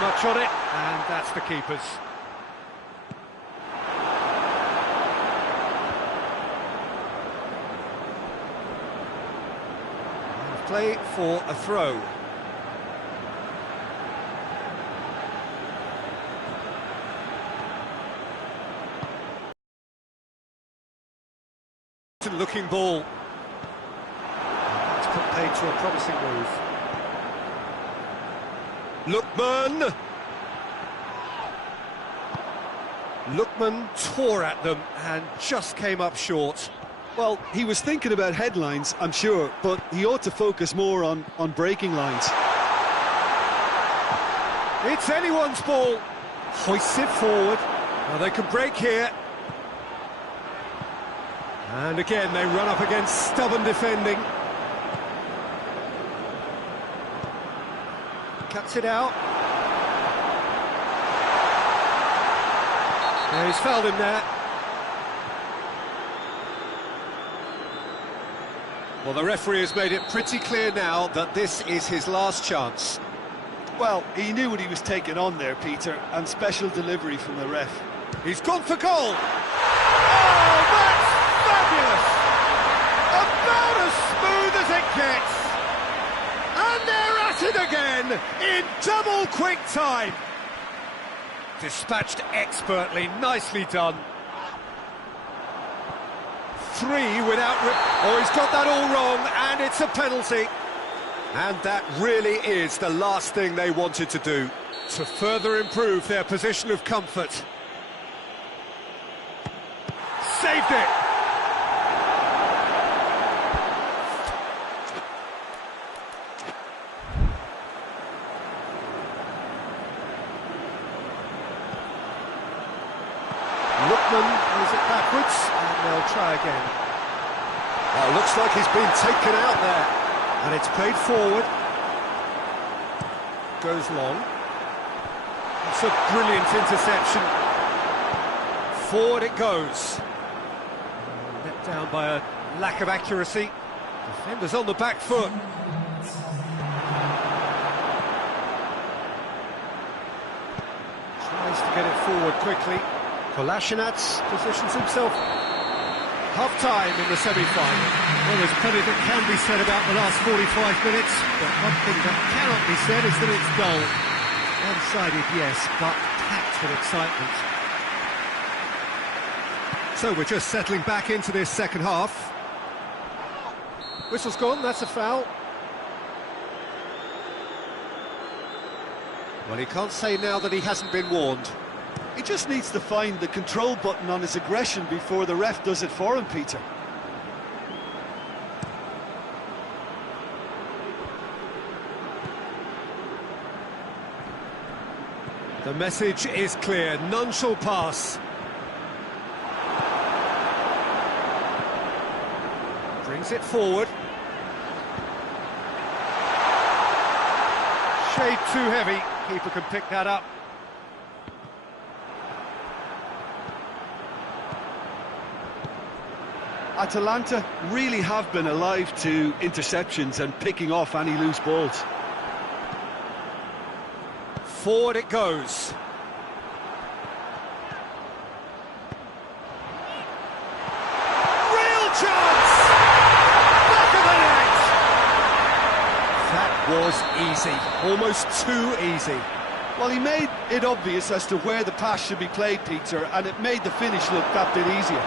much on it, and that's the keeper's. Play for a throw. Looking ball. That's put paid to a promising move. Lookman. Lookman tore at them and just came up short. Well, he was thinking about headlines, I'm sure, but he ought to focus more on breaking lines. It's anyone's ball. Hoists it forward. Now they can break here. And again, they run up against stubborn defending. Cuts it out. Yeah, he's fouled him there. Well, the referee has made it pretty clear now that this is his last chance. Well, he knew what he was taking on there, Peter, and special delivery from the ref. He's gone for goal! Oh, that's fabulous! About as smooth as it gets! And they're at it again, in double quick time! Dispatched expertly, nicely done. Three without... Oh, he's got that all wrong, and it's a penalty. And that really is the last thing they wanted to do, to further improve their position of comfort. Saved it! Lookman is it backwards, and they'll try again. Oh, looks like he's been taken out there. And it's played forward. Goes long. It's a brilliant interception. Forward it goes. Let down by a lack of accuracy. Defender's on the back foot. Tries to get it forward quickly. Kolasinac positions himself. Half-time in the semi-final. Well, there's plenty that can be said about the last 45 minutes, but one thing that cannot be said is that it's dull. One-sided, yes, but packed with excitement. So we're just settling back into this second half. Whistle's gone, that's a foul. Well, he can't say now that he hasn't been warned. He just needs to find the control button on his aggression before the ref does it for him, Peter. The message is clear, none shall pass. Brings it forward. Shade too heavy, keeper can pick that up. Atalanta really have been alive to interceptions and picking off any loose balls. Forward it goes. Real chance! Back of the net! That was easy, almost too easy. Well, he made it obvious as to where the pass should be played, Peter, and it made the finish look that bit easier.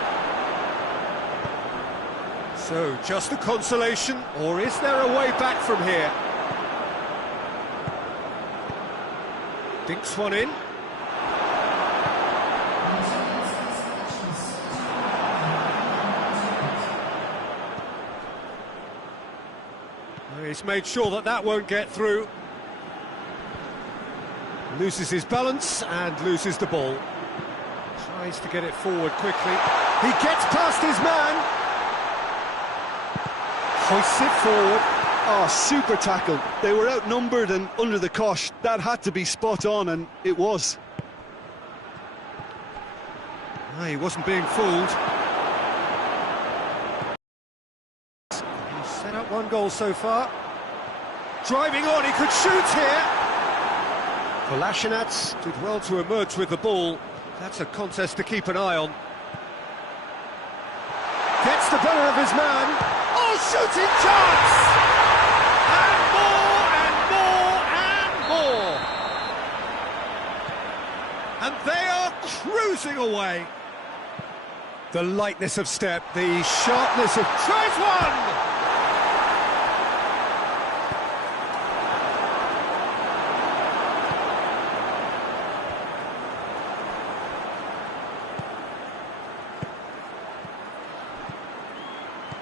So, just a consolation, or is there a way back from here? Dinks one in. He's made sure that that won't get through. Loses his balance and loses the ball. Tries to get it forward quickly. He gets past his man. Hoists it forward. Oh, super tackle. They were outnumbered and under the cosh. That had to be spot on, and it was. No, he wasn't being fooled. He's set up one goal so far. Driving on, he could shoot here. Kolasinac did well to emerge with the ball. That's a contest to keep an eye on. Gets the better of his man. Oh, shooting chance! And more and more and more. And they are cruising away. The lightness of step, the sharpness of... Tries one!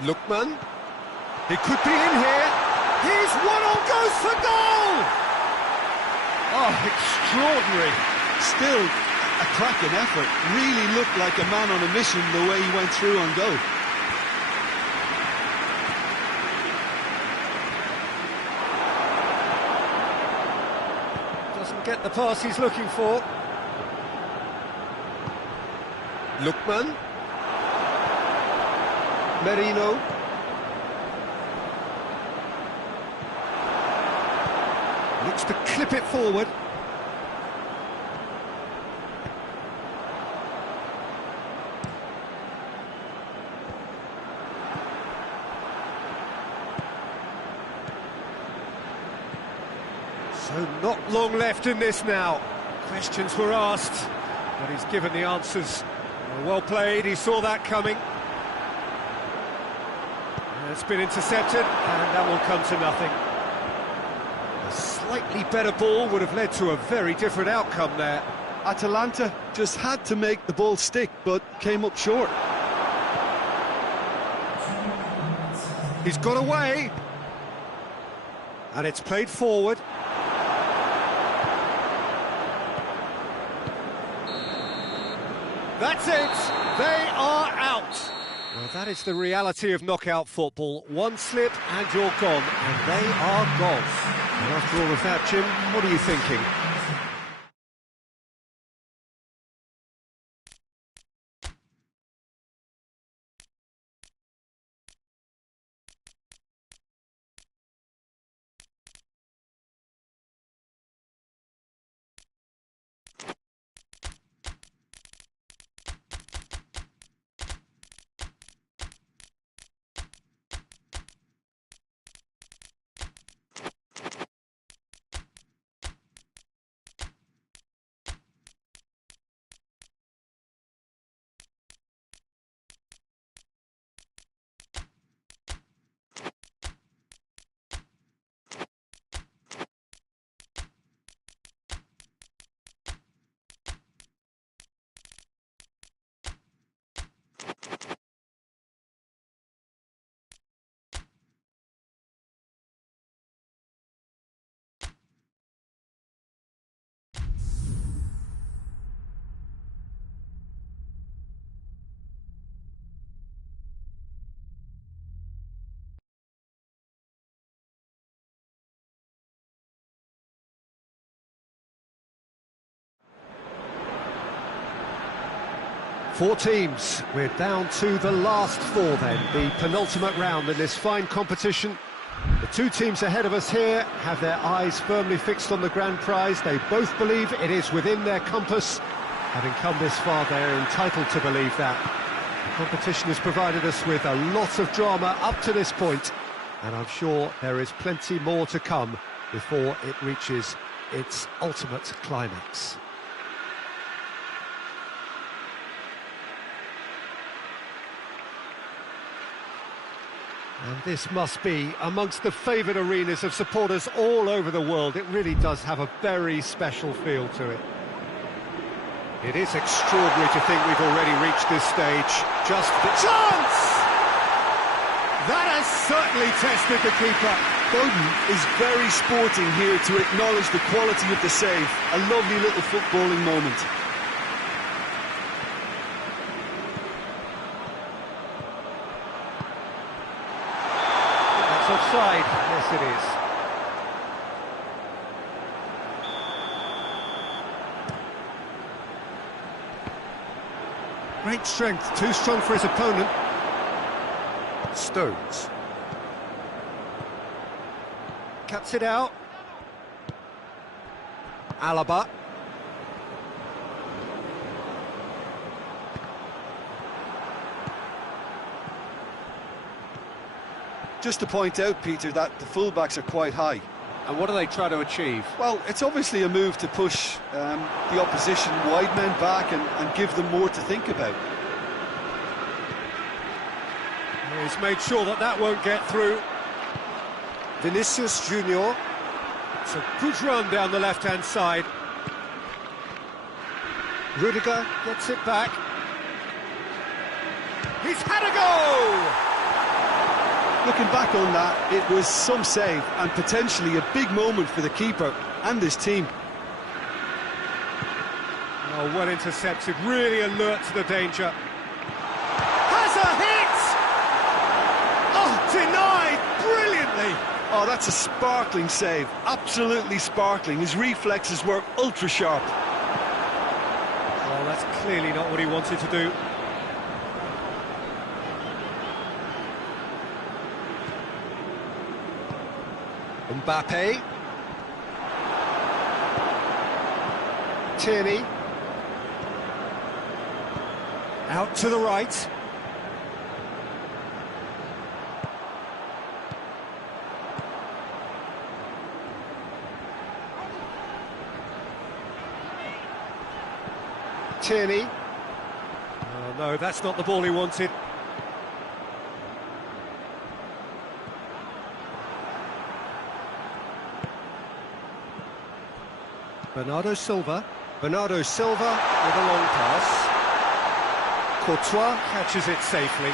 Lookman, he could be in here. He's one on, goes for goal! Oh, extraordinary. Still a cracking effort. Really looked like a man on a mission the way he went through on goal. Doesn't get the pass he's looking for. Lookman. Merino. Looks to clip it forward. So not long left in this now. Questions were asked, but he's given the answers. Well played, he saw that coming. It's been intercepted, and that will come to nothing. A slightly better ball would have led to a very different outcome there. Atalanta just had to make the ball stick, but came up short. He's got away. And it's played forward. That's it! They are out! Well, that is the reality of knockout football. One slip and you're gone, and they are gone. And after all of that, Jim, what are you thinking? Four teams. We're down to the last four then, the penultimate round in this fine competition. The two teams ahead of us here have their eyes firmly fixed on the grand prize. They both believe it is within their compass. Having come this far, they're entitled to believe that. The competition has provided us with a lot of drama up to this point, and I'm sure there is plenty more to come before it reaches its ultimate climax. And this must be amongst the favoured arenas of supporters all over the world. It really does have a very special feel to it. It is extraordinary to think we've already reached this stage. Just the chance! That has certainly tested the keeper. Bowden is very sporting here to acknowledge the quality of the save. A lovely little footballing moment. Offside, yes it is. Great strength, too strong for his opponent. Stones. Cuts it out. Alaba. Just to point out, Peter, that the fullbacks are quite high. And what do they try to achieve? Well, it's obviously a move to push the opposition wide men back and give them more to think about. He's made sure that that won't get through. Vinicius Junior. It's a good run down the left-hand side. Rudiger gets it back. He's had a go! Looking back on that, it was some save and potentially a big moment for the keeper and his team. Oh, well intercepted, really alert to the danger. Has a hit! Oh, denied brilliantly! Oh, that's a sparkling save, absolutely sparkling. His reflexes were ultra sharp. Well, that's clearly not what he wanted to do. Mbappe. Tierney. Out to the right. Tierney. Oh no, that's not the ball he wanted. Bernardo Silva with a long pass. Courtois catches it safely.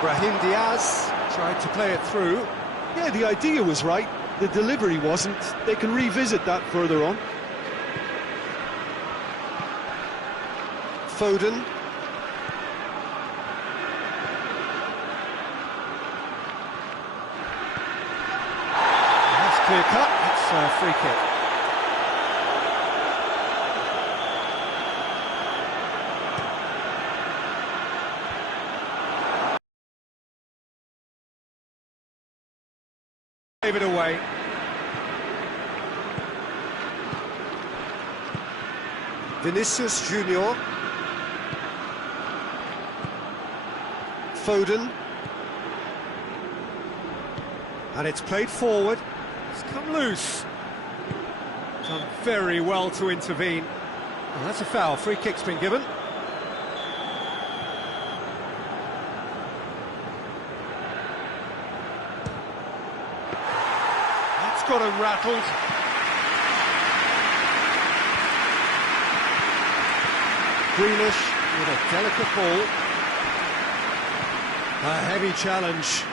Brahim Diaz tried to play it through. Yeah, the idea was right, the delivery wasn't. They can revisit that further on. Foden. That's clear cut, it's a free kick. Gave it away. Vinicius Junior. Foden. And it's played forward. It's come loose. Done very well to intervene. Well, that's a foul. Free kick's been given. Got him rattled. Grealish with a delicate ball. A heavy challenge.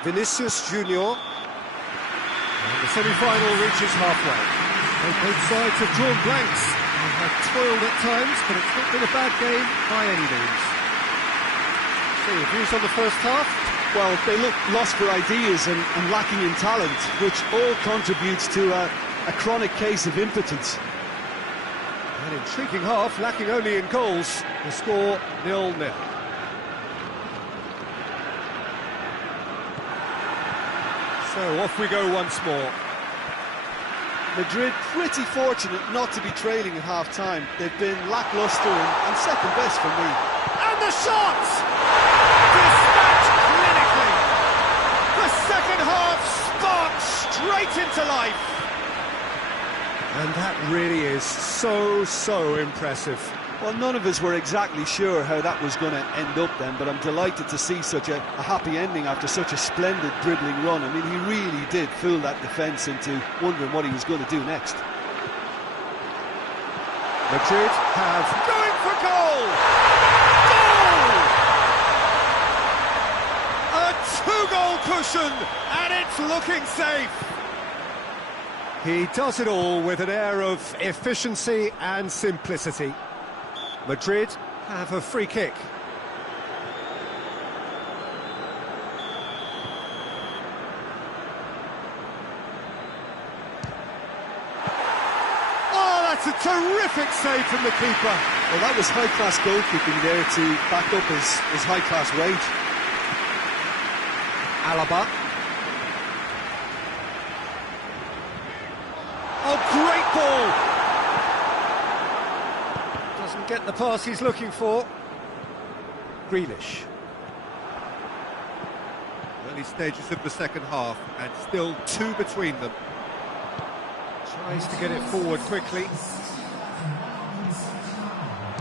Vinicius Junior. And the semi-final reaches halfway. Both sides have drawn blanks. They have toiled at times, but it's not been a bad game by any means. So, your views on the first half? Well, they look lost for ideas and lacking in talent, which all contributes to a chronic case of impotence. An intriguing half, lacking only in goals. The score 0-0. So off we go once more. Madrid pretty fortunate not to be trailing at half-time. They've been lacklustre and second best for me. And the shot! Dispatched clinically! The second half sparks straight into life! And that really is so impressive. Well, none of us were exactly sure how that was going to end up then, but I'm delighted to see such a happy ending after such a splendid dribbling run. I mean, he really did fool that defence into wondering what he was going to do next. Madrid have going for goal! Goal! A 2-goal cushion, and it's looking safe. He does it all with an air of efficiency and simplicity. Madrid have a free kick. That's a terrific save from the keeper. Well, that was high-class goalkeeping there to back up his high-class wage. Alaba. Oh, great ball! Doesn't get the pass he's looking for. Grealish. Early stages of the second half, and still 2 between them. Tries to get it forward quickly.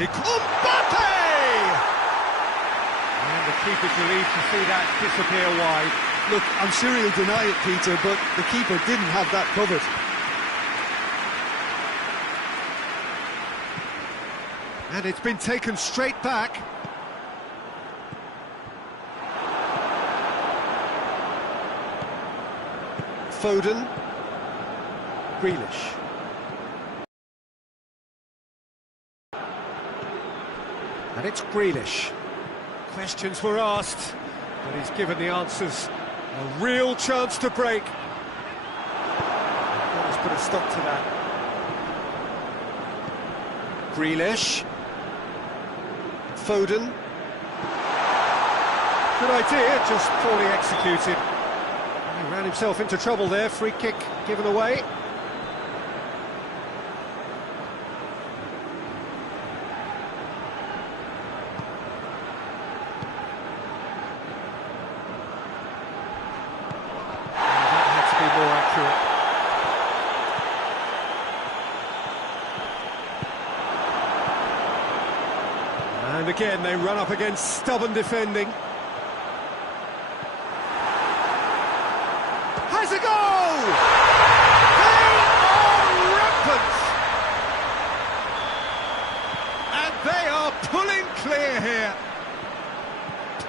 Mbappe! And the keeper's relieved to see that disappear wide. Look, I'm sure he'll deny it, Peter, but the keeper didn't have that covered. And it's been taken straight back. Foden. Grealish. And it's Grealish. Questions were asked, but he's given the answers. A real chance to break. Let's put a stop to that. Grealish. Foden. Good idea, just poorly executed. He ran himself into trouble there, free kick given away. And again, they run up against stubborn defending. Has a goal! They are rampant! And they are pulling clear here.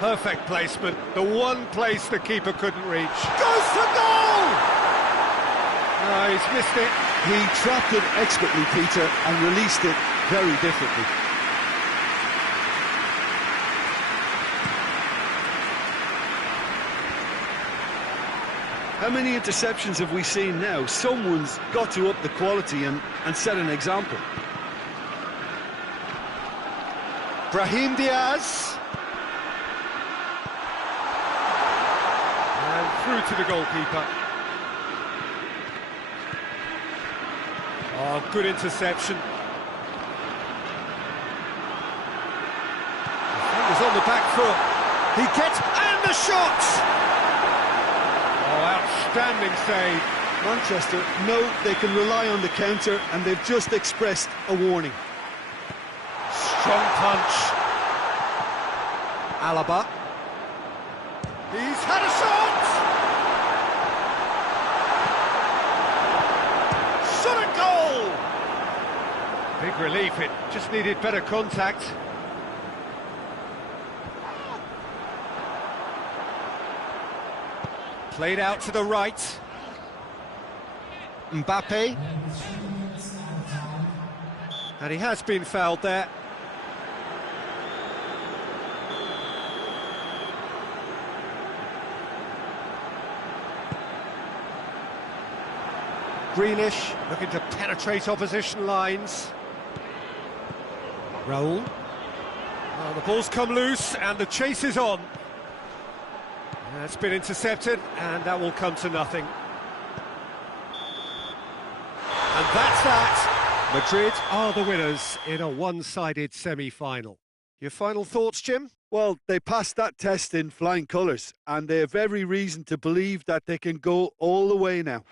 Perfect placement, the one place the keeper couldn't reach. Goes for goal! No, he's missed it. He trapped it expertly, Peter, and released it very differently. How many interceptions have we seen now? Someone's got to up the quality and set an example. Brahim Diaz. And through to the goalkeeper. Oh, good interception. He was on the back foot. He gets... and the shot! Oh, outstanding save. Manchester know they can rely on the counter, and they've just expressed a warning. Strong punch. Alaba. He's had a shot! Shot a goal! Big relief, it just needed better contact. Played out to the right. Mbappe. And he has been fouled there. Grealish looking to penetrate opposition lines. Raul. Oh, the ball's come loose and the chase is on. It's been intercepted, and that will come to nothing. And that's that. Madrid are the winners in a one-sided semi-final. Your final thoughts, Jim? Well, they passed that test in flying colours, and they have every reason to believe that they can go all the way now.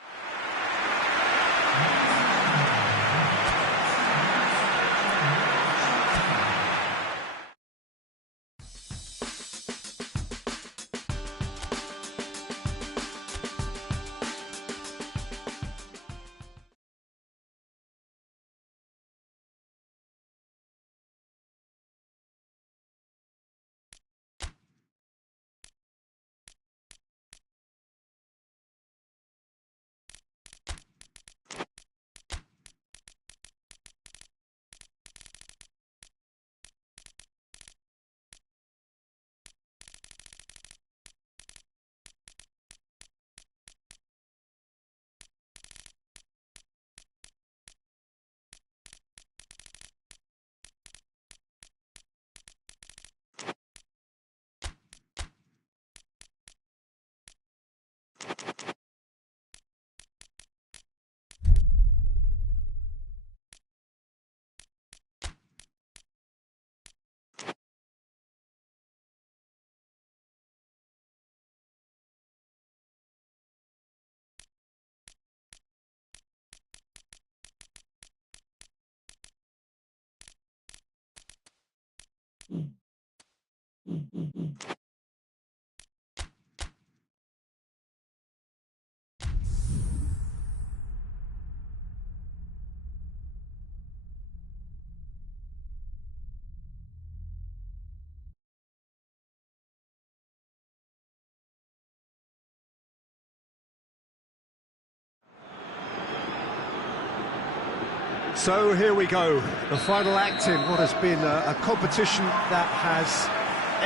So here we go, the final act in what has been a competition that has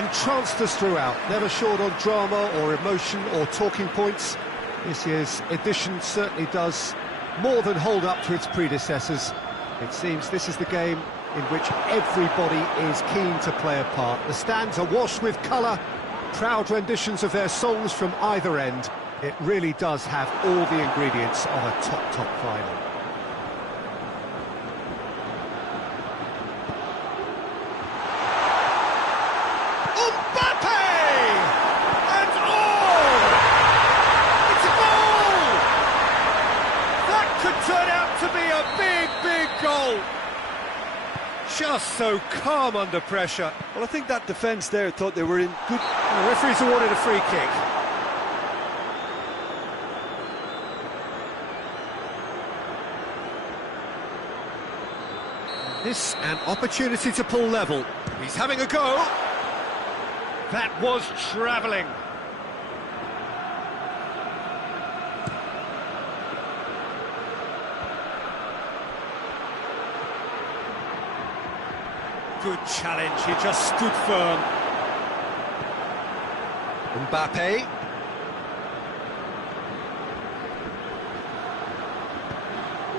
entranced us throughout, never short on drama or emotion or talking points. This year's edition certainly does more than hold up to its predecessors. It seems this is the game in which everybody is keen to play a part. The stands are washed with colour, proud renditions of their songs from either end. It really does have all the ingredients of a top final. Turn out to be a big goal. Just so calm under pressure. Well, I think that defence there thought they were in good... The referee's awarded a free kick. This an opportunity to pull level. He's having a go. That was travelling. Good challenge, he just stood firm. Mbappe.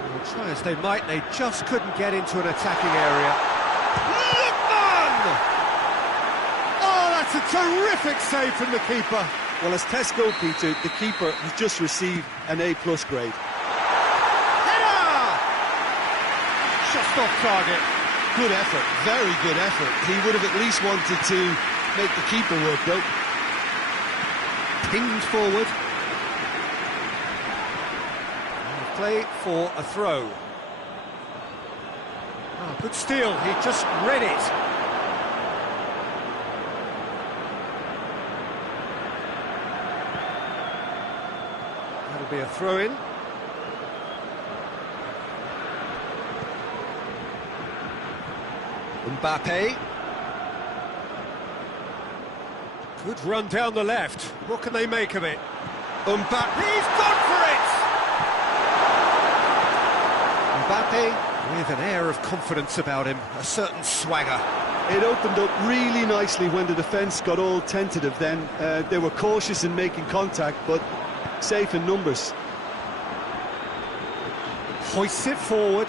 Well, try as they might, they just couldn't get into an attacking area. Lookman! Oh, that's a terrific save from the keeper. Well, as test goalkeeper, the keeper has just received an A+ grade. Header! Just off target. Good effort, very good effort. He would have at least wanted to make the keeper work, though. Pinged forward. Play for a throw. Oh, good steal, he just read it. That'll be a throw-in. Mbappe. Good run down the left. What can they make of it? Mbappe, he's gone for it! Mbappe with an air of confidence about him, a certain swagger. It opened up really nicely when the defence got all tentative then. They were cautious in making contact, but safe in numbers. Hoists it forward.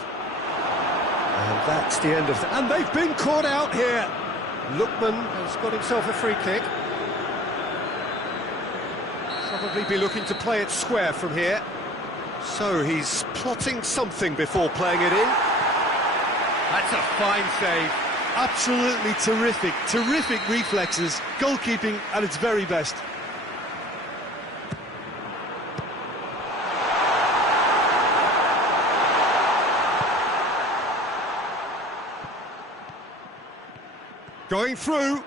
And that's the end of that. And they've been caught out here. Lookman has got himself a free kick. Probably be looking to play it square from here. So he's plotting something before playing it in. That's a fine save. Absolutely terrific, terrific reflexes. Goalkeeping at its very best. Going through.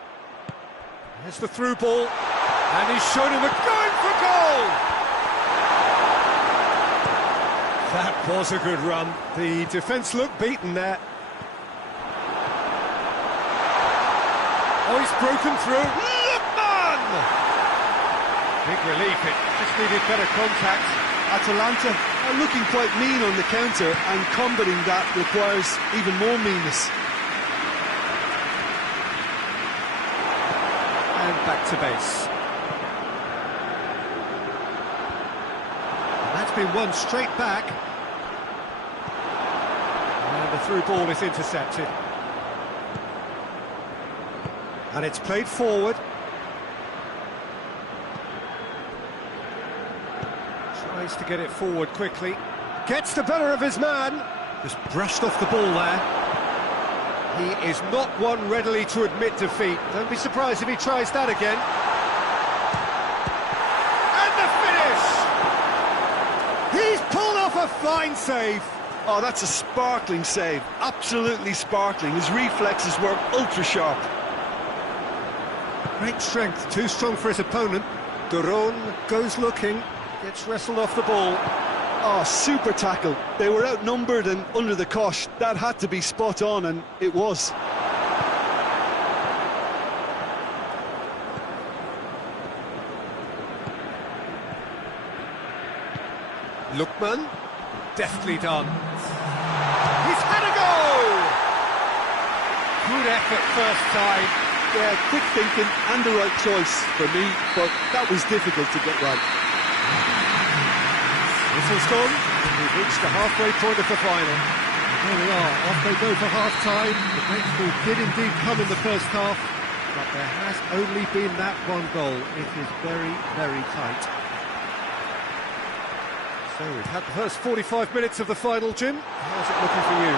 There's the through ball. And he's shown him going for goal! That was a good run. The defence looked beaten there. Oh, he's broken through. Lookman! Big relief, it just needed better contact. Atalanta are looking quite mean on the counter, and combating that requires even more meanness. And back to base. And that's been won straight back. And the through ball is intercepted. And it's played forward. Tries to get it forward quickly. Gets the better of his man. Just brushed off the ball there. He is not one readily to admit defeat. Don't be surprised if he tries that again. And the finish! He's pulled off a fine save. Oh, that's a sparkling save. Absolutely sparkling. His reflexes were ultra sharp. Great strength, too strong for his opponent. Duron goes looking, gets wrestled off the ball. Oh, super tackle. They were outnumbered and under the cosh. That had to be spot on, and it was. Lookman, deftly done. He's had a goal! Good effort first time. Yeah, quick thinking and the right choice for me, but that was difficult to get right. Whistle's gone, and we've reached the halfway point of the final. There we are, off they go for half-time. The breakthrough did indeed come in the first half, but there has only been that one goal. It is very, very tight. So we've had the first 45 minutes of the final, Jim. How's it looking for you?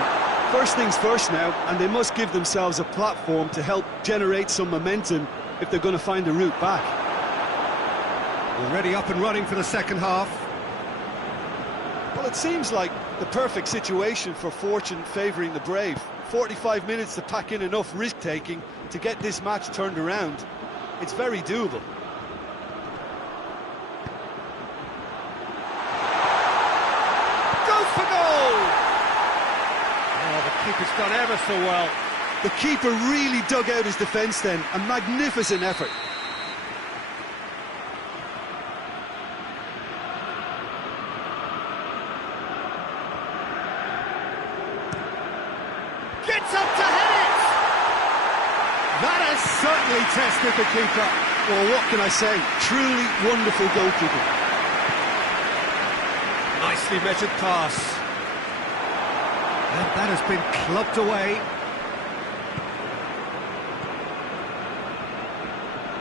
First things first now, and they must give themselves a platform to help generate some momentum if they're going to find a route back. Already up and running for the second half. Well, it seems like the perfect situation for fortune favouring the brave. 45 minutes to pack in enough risk-taking to get this match turned around. It's very doable. Goes for goal! Oh, the keeper's done ever so well. The keeper really dug out his defence then. A magnificent effort. Gets up to head it! That has certainly tested the keeper. Well, what can I say? Truly wonderful goalkeeping. Nicely measured pass. And that has been clubbed away.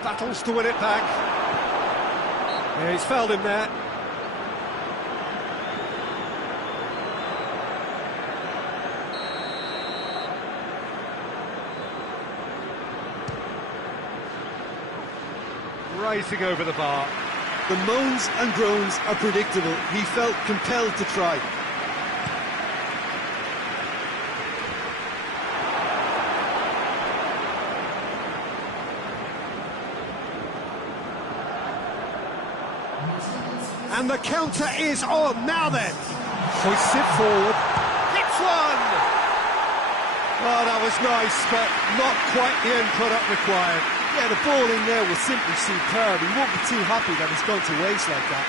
Battles to win it back. Yeah, he's fouled him there. Racing over the bar. The moans and groans are predictable. He felt compelled to try. And the counter is on. Now then. Hoists it forward. Hits one! Oh, that was nice, but not quite the end product required. Yeah, the ball in there was simply superb. He won't be too happy that it's gone to waste like that.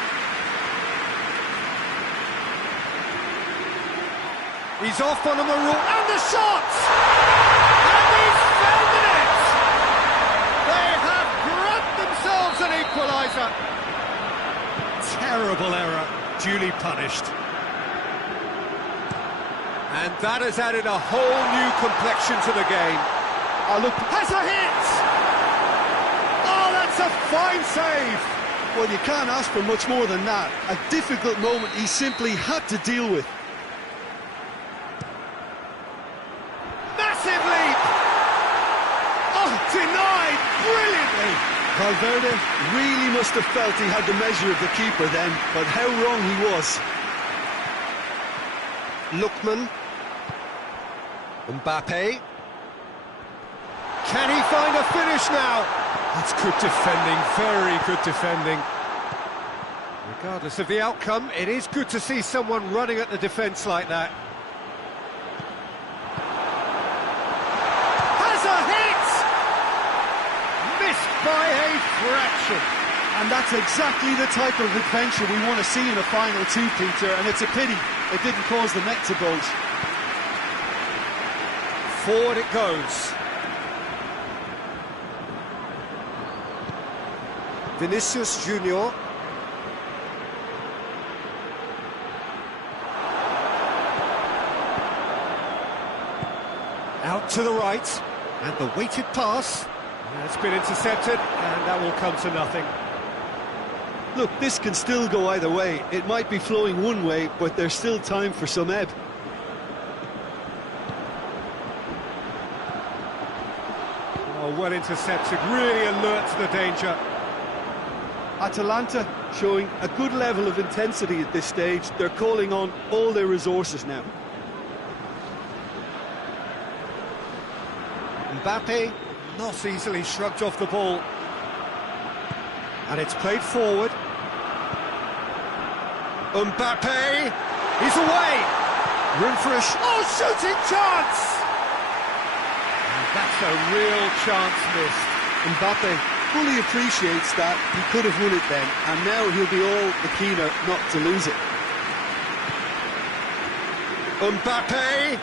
He's off on a maroon, and the shot! And he's found the net! They have grabbed themselves an equaliser. Terrible error, duly punished. And that has added a whole new complexion to the game. Oh, look, Has a hit! Oh, that's a fine save! well, you can't ask for much more than that. A difficult moment he simply had to deal with. Massive leap! Oh, denied brilliantly! Valverde really must have felt he had the measure of the keeper then, but how wrong he was. Lookman. Mbappe. Can he find a finish now? That's good defending, very good defending. Regardless of the outcome, it is good to see someone running at the defence like that. Has a hit! Missed by a fraction. And that's exactly the type of adventure we want to see in a final two, Peter, and it's a pity it didn't cause the net to bulge. Forward it goes. Vinicius Junior. Out to the right, and the weighted pass. It's been intercepted, and that will come to nothing. Look, this can still go either way. It might be flowing one way, but there's still time for some ebb. Oh, well intercepted, really alert to the danger. Atalanta showing a good level of intensity at this stage. They're calling on all their resources now. Mbappe not easily shrugged off the ball. And it's played forward. Mbappe, he's away. Room for a shooting chance! And that's a real chance missed. Mbappe fully appreciates that he could have won it then, and now he'll be all the keener not to lose it. Mbappe!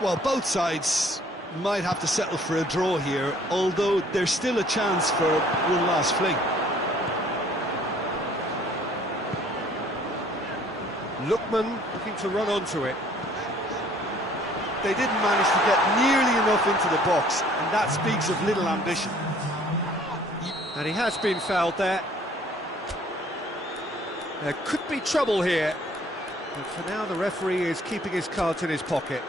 Well, both sides might have to settle for a draw here, although there's still a chance for one last fling. Lookman looking to run onto it. They didn't manage to get nearly enough into the box, and that speaks of little ambition. And he has been fouled there. There could be trouble here. But for now, the referee is keeping his cards in his pocket.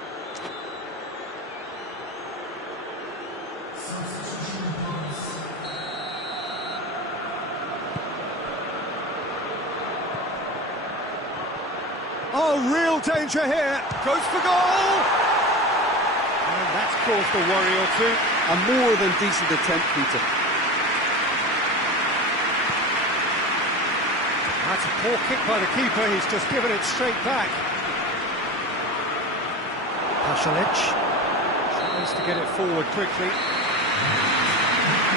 Oh, real danger here. Goes for goal. And that's caused a worry or two. A more than decent attempt, Peter. That's a poor kick by the keeper. He's just given it straight back. Pasalic tries to get it forward quickly.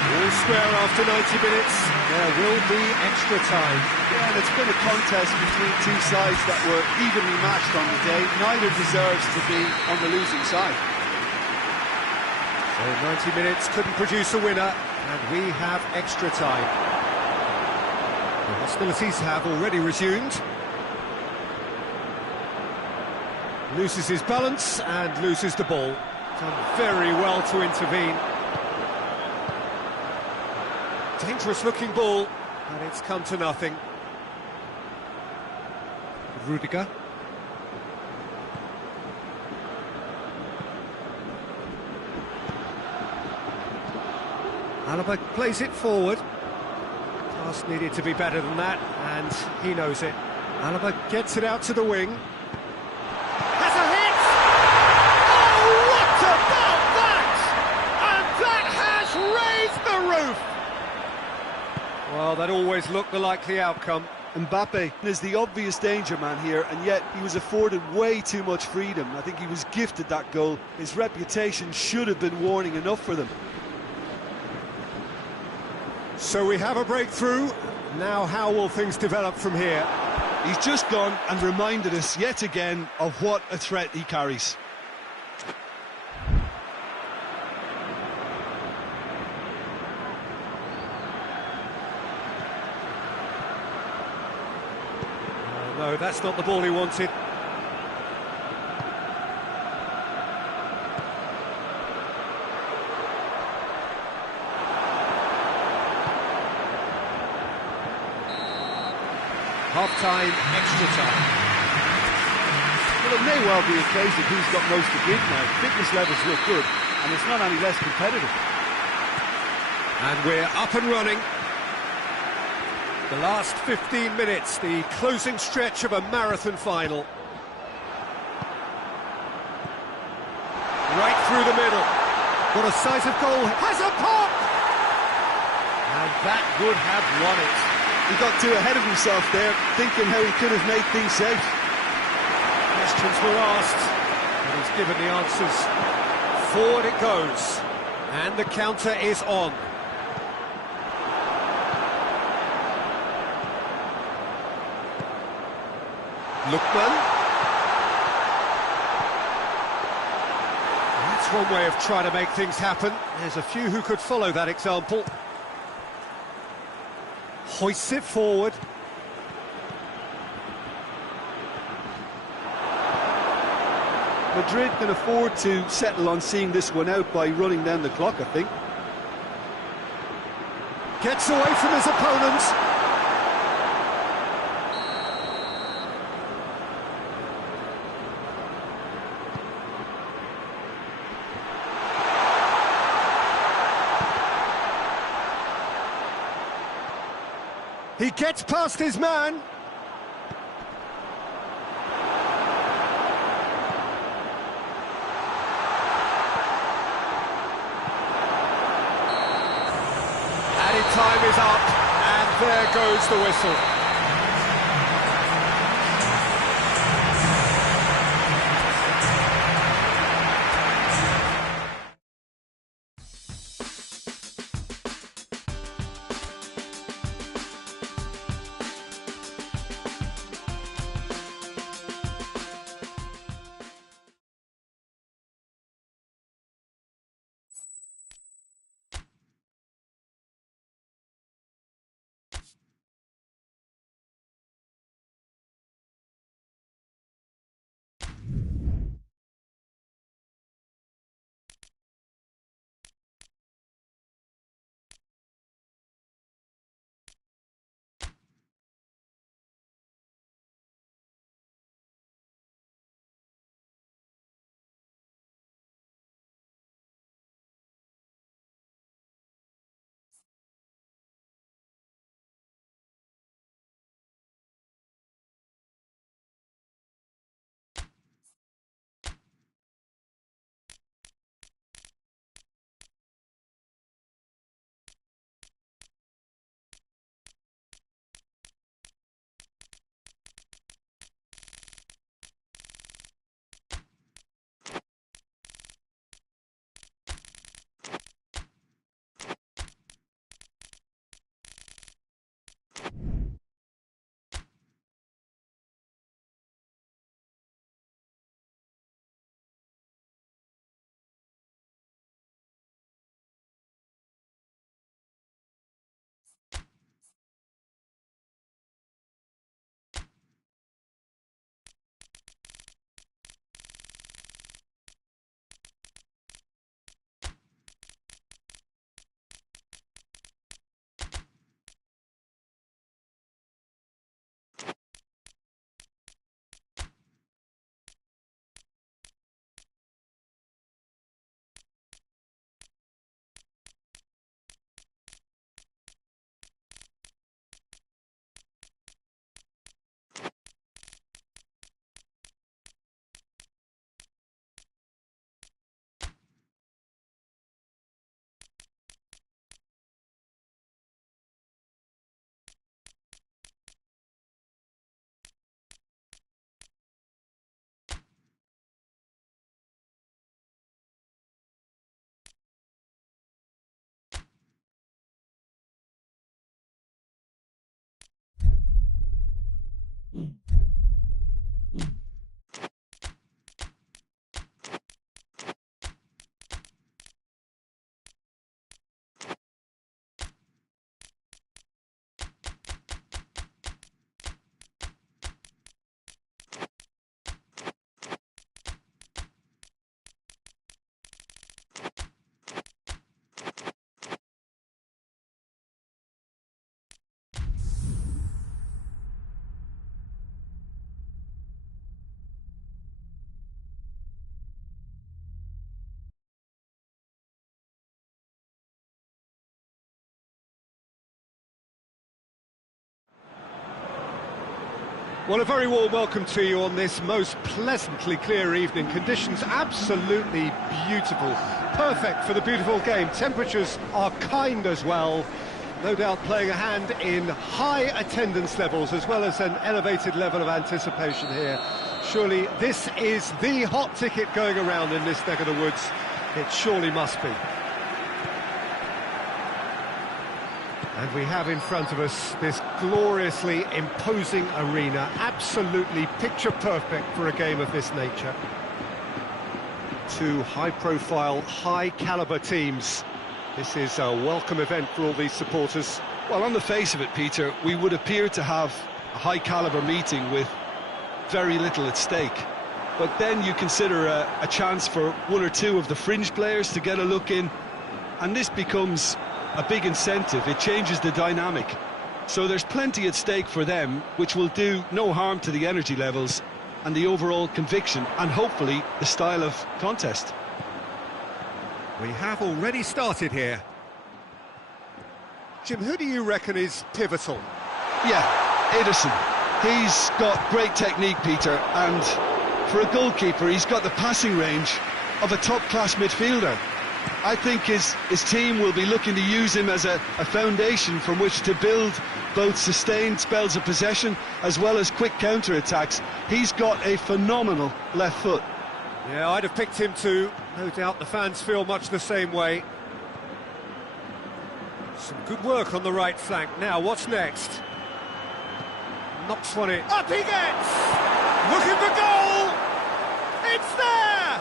All square after 90 minutes. There will be extra time. Yeah, and it's been a contest between two sides that were evenly matched on the day. Neither deserves to be on the losing side. So 90 minutes couldn't produce a winner, and we have extra time. The hostilities have already resumed. Loses his balance and loses the ball. Done very well to intervene. Dangerous looking ball, and it's come to nothing. Rudiger. Alaba plays it forward. Pass needed to be better than that, and he knows it. Alaba gets it out to the wing. Has a hit! Oh, what about that? And that has raised the roof! Well, that always looked the likely outcome. Mbappe is the obvious danger man here, and yet he was afforded way too much freedom. I think he was gifted that goal. His reputation should have been warning enough for them. So we have a breakthrough. Now how will things develop from here? He's just gone and reminded us yet again of what a threat he carries. No, that's not the ball he wanted. Half-time, extra time. Well, it may well be a case of who's got most to give now. Fitness levels look good, and it's not any less competitive. And we're up and running. The last 15 minutes, the closing stretch of a marathon final. Right through the middle. What a sight of goal. Has a pop! And that would have won it. He got too ahead of himself there, thinking how he could have made things safe. Questions were asked, and he's given the answers. Forward it goes, and the counter is on. Lookman. That's one way of trying to make things happen. There's a few who could follow that example. Hoists it forward. Madrid can afford to settle on seeing this one out by running down the clock, I think. Gets away from his opponent. He gets past his man. Added time is up, and there goes the whistle. Well, a very warm welcome to you on this most pleasantly clear evening. Conditions absolutely beautiful. Perfect for the beautiful game. Temperatures are kind as well. No doubt playing a hand in high attendance levels as well as an elevated level of anticipation here. Surely this is the hot ticket going around in this neck of the woods. It surely must be. And we have in front of us this gloriously imposing arena, absolutely picture perfect for a game of this nature. Two high-profile, high-caliber teams. This is a welcome event for all these supporters. Well, on the face of it, Peter, we would appear to have a high-caliber meeting with very little at stake. But then you consider a chance for one or two of the fringe players to get a look in, and this becomes a big incentive. It changes the dynamic. So there's plenty at stake for them, which will do no harm to the energy levels and the overall conviction and hopefully the style of contest. We have already started here. Jim, who do you reckon is pivotal? Yeah, Ederson. He's got great technique, Peter, and for a goalkeeper he's got the passing range of a top-class midfielder. I think his team will be looking to use him as a foundation from which to build both sustained spells of possession as well as quick counter-attacks. He's got a phenomenal left foot. Yeah, I'd have picked him too. No doubt the fans feel much the same way. Some good work on the right flank. Now, what's next? Knocks one in. Up he gets! Looking for goal! It's there!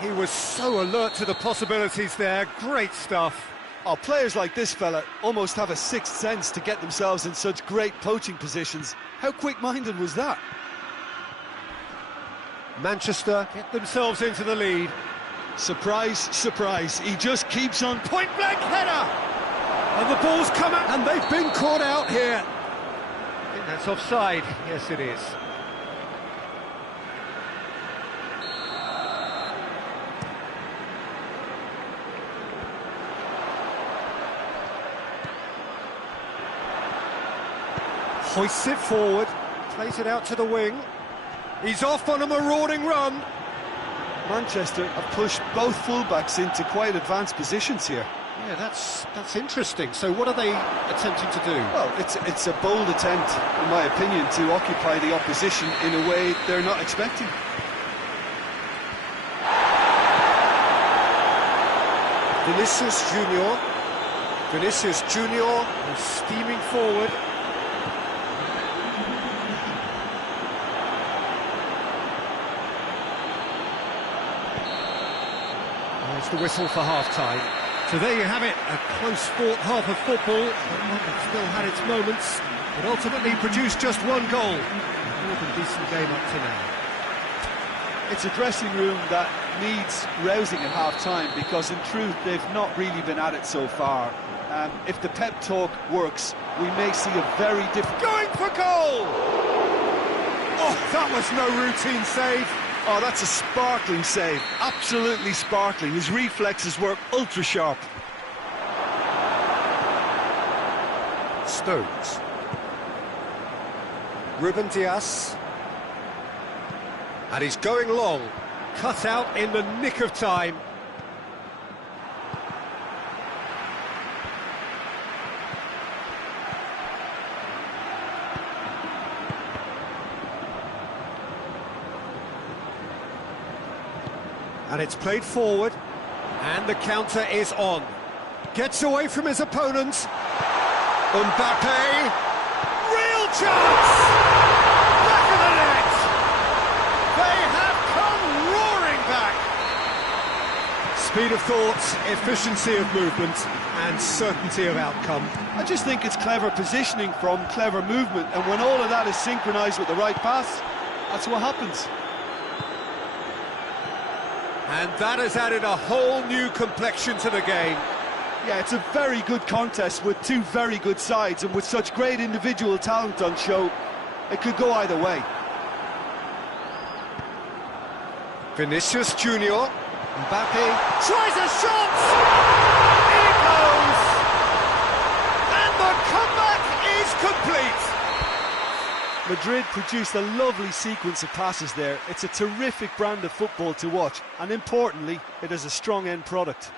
He was so alert to the possibilities there. Great stuff. Oh, players like this fella almost have a sixth sense to get themselves in such great poaching positions. How quick-minded was that? Manchester get themselves into the lead. Surprise, surprise, he just keeps on... Point-blank header! And the ball's come out, and they've been caught out here. I think that's offside. Yes, it is. Hoists it forward, plays it out to the wing. He's off on a marauding run. Manchester have pushed both fullbacks into quite advanced positions here. Yeah, that's interesting. So what are they attempting to do? Well, it's a bold attempt, in my opinion, to occupy the opposition in a way they're not expecting. Vinicius Junior is steaming forward. There's the whistle for half-time. So there you have it, a close-fought half of football. It still had its moments, but ultimately produced just one goal. More than decent game up to now. It's a dressing room that needs rousing at half-time because, in truth, they've not really been at it so far. If the pep talk works, we may see a very different... Going for goal! Oh, that was no routine save. Oh, that's a sparkling save, absolutely sparkling. His reflexes were ultra-sharp. Stones. Ruben Dias. And he's going long. Cut out in the nick of time. And it's played forward, and the counter is on. Gets away from his opponents. Mbappe, real chance! Back of the net! They have come roaring back! Speed of thought, efficiency of movement, and certainty of outcome. I just think it's clever positioning from clever movement, and when all of that is synchronised with the right pass, that's what happens. And that has added a whole new complexion to the game. Yeah, it's a very good contest with two very good sides, and with such great individual talent on show, it could go either way. Vinicius Junior, Mbappe tries a shot! In it goes! And the comeback is complete! Madrid produced a lovely sequence of passes there. It's a terrific brand of football to watch, and importantly, it is a strong end product.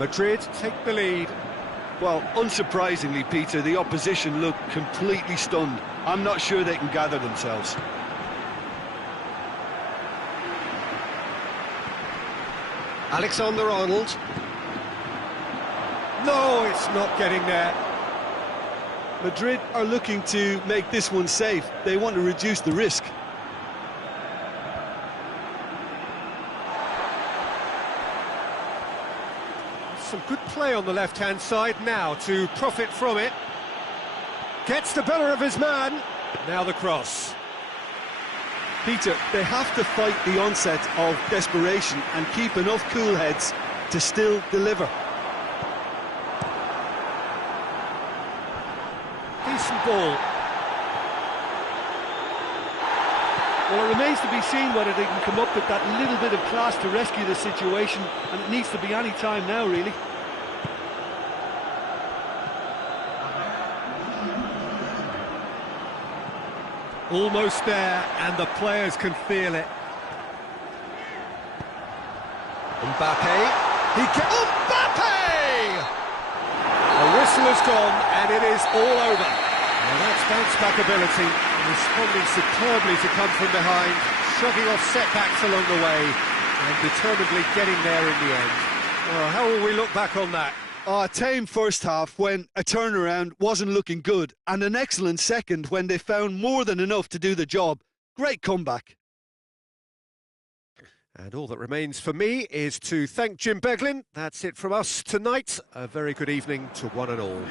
Madrid take the lead. Well, unsurprisingly, Peter, the opposition look completely stunned. I'm not sure they can gather themselves. Alexander-Arnold. No, it's not getting there. Madrid are looking to make this one safe. They want to reduce the risk. Some good play on the left-hand side now to profit from it. Gets the better of his man. Now the cross. Peter, they have to fight the onset of desperation and keep enough cool heads to still deliver. Decent ball. Well, it remains to be seen whether they can come up with that little bit of class to rescue the situation, and it needs to be any time now, really. Almost there, and the players can feel it. Mbappe. Mbappe! The whistle has gone, and it is all over. Well, that's bounce-back ability, responding superbly to come from behind, shrugging off setbacks along the way, and determinedly getting there in the end. Well, how will we look back on that? A tame first half when a turnaround wasn't looking good, and an excellent second when they found more than enough to do the job. Great comeback. And all that remains for me is to thank Jim Beglin. That's it from us tonight. A very good evening to one and all.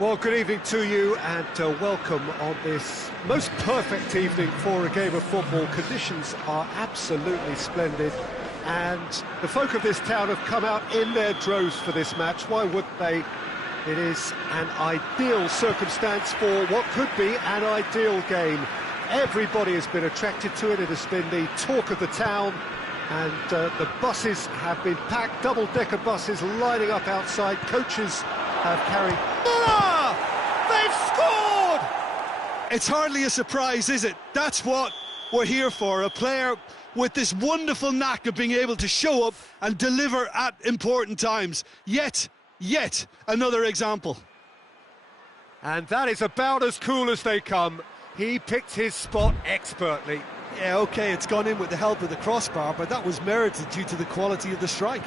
Well, good evening to you and welcome on this most perfect evening for a game of football. Conditions are absolutely splendid and the folk of this town have come out in their droves for this match. Why wouldn't they? It is an ideal circumstance for what could be an ideal game. Everybody has been attracted to it. It has been the talk of the town. And the buses have been packed, double-decker buses lining up outside. Coaches have carried... Muller! They've scored! It's hardly a surprise, is it? That's what we're here for, a player with this wonderful knack of being able to show up and deliver at important times. Yet another example. And that is about as cool as they come. He picked his spot expertly. Yeah, OK, it's gone in with the help of the crossbar, but that was merited due to the quality of the strike.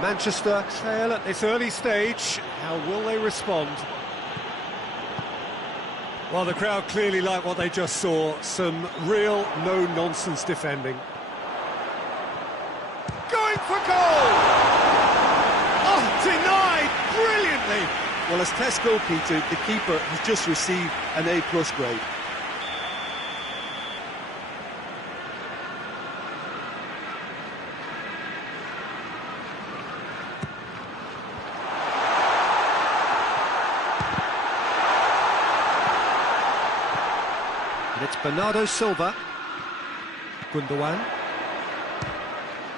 Manchester trail at this early stage. How will they respond? Well, the crowd clearly like what they just saw. Some real no-nonsense defending. Going for goal! Oh, denied brilliantly! Well, as test goalkeeper, the keeper has just received an A+ grade. And it's Bernardo Silva. Gundogan.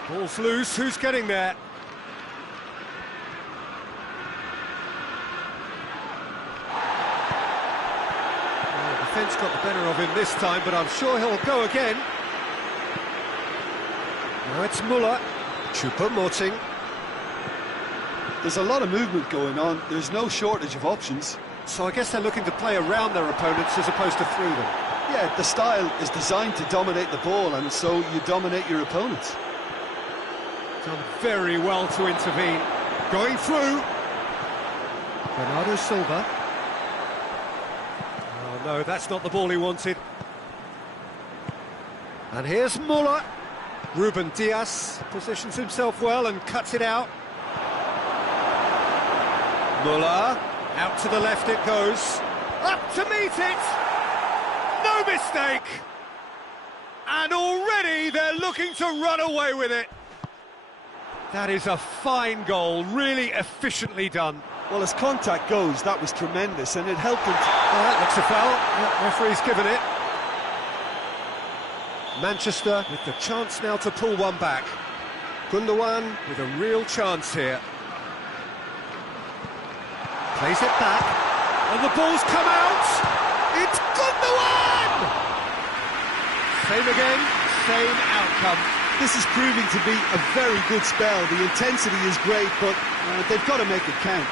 Ball's loose, who's getting there? Well, the defence got the better of him this time, but I'm sure he'll go again. Now it's Muller. Choupo-Moting. There's a lot of movement going on. There's no shortage of options. So I guess they're looking to play around their opponents as opposed to through them. Yeah, the style is designed to dominate the ball, and so you dominate your opponents. Done very well to intervene. Going through. Bernardo Silva. Oh no, that's not the ball he wanted. And here's Muller. Ruben Dias positions himself well and cuts it out. Muller. Out to the left it goes. Up to meet it. No mistake. And already they're looking to run away with it. That is a fine goal, really efficiently done. Well, as contact goes, that was tremendous, and it helped him. That looks a foul. Yeah, referee's given it. Manchester with the chance now to pull one back. Gundogan with a real chance here. Plays it back, and the ball's come out. It's Gundogan! Same again, same outcome. This is proving to be a very good spell. The intensity is great, but they've got to make it count.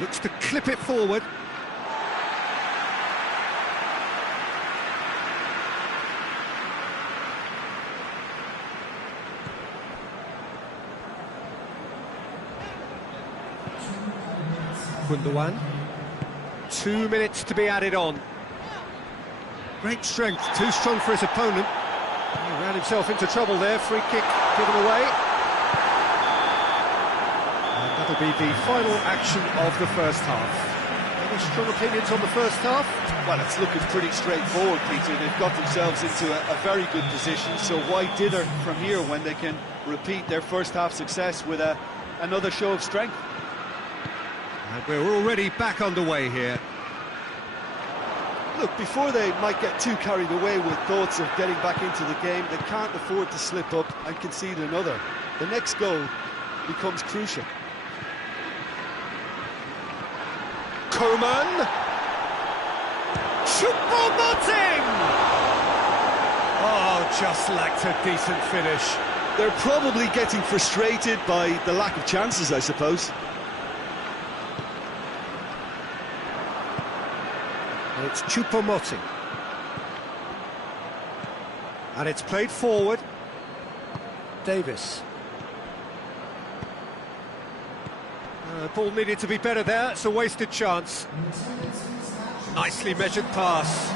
Looks to clip it forward. Gundogan. 2 minutes to be added on. Great strength, too strong for his opponent. He ran himself into trouble there, free kick given away. And that'll be the final action of the first half. Any strong opinions on the first half? Well, it's looking pretty straightforward, Peter. They've got themselves into a very good position, so why dither from here when they can repeat their first half success with another show of strength? And we're already back underway here. Look, before they might get too carried away with thoughts of getting back into the game, they can't afford to slip up and concede another. The next goal becomes crucial. Coman. Choupo-Moting! Oh, just lacked a decent finish. They're probably getting frustrated by the lack of chances, I suppose. It's Choupo-Moting. And it's played forward. Davis. Ball needed to be better there, it's a wasted chance. Nicely measured pass.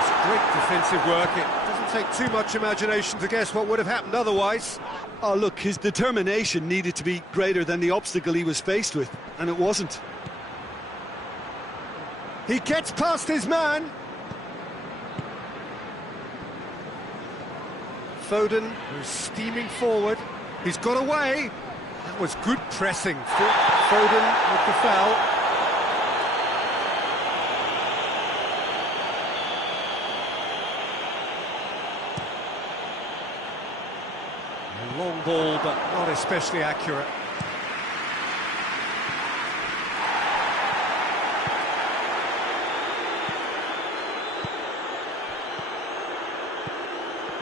It's great defensive work, it doesn't take too much imagination to guess what would have happened otherwise. Oh, look, his determination needed to be greater than the obstacle he was faced with, and it wasn't. He gets past his man. Foden, who's steaming forward. He's got away. That was good pressing. Foden with the foul. A long ball, but not especially accurate.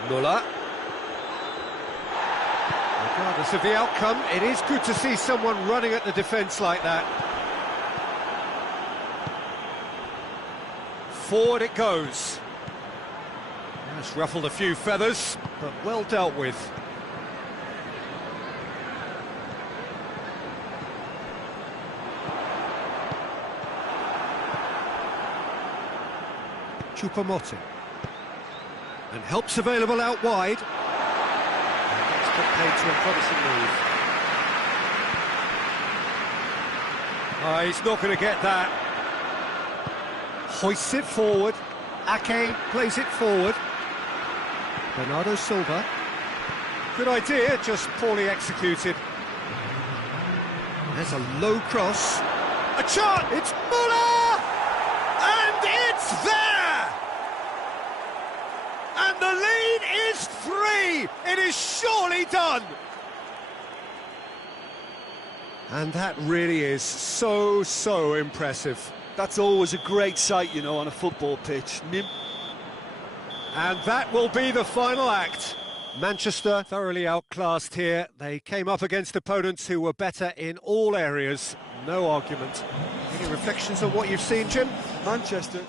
Muller. Regardless of the outcome, it is good to see someone running at the defence like that. Forward it goes. It's ruffled a few feathers, but well dealt with. Choupo-Moting. And help's available out wide. Put paid to a promising move. He's not going to get that. Hoists it forward. Ake plays it forward. Bernardo Silva. Good idea, just poorly executed. There's a low cross. A shot! It's Muller! And it's there! And the lead is 3! It is surely done! And that really is so impressive. That's always a great sight, you know, on a football pitch. And that will be the final act. Manchester thoroughly outclassed here. They came up against opponents who were better in all areas. No argument. Any reflections on what you've seen, Jim? Manchester...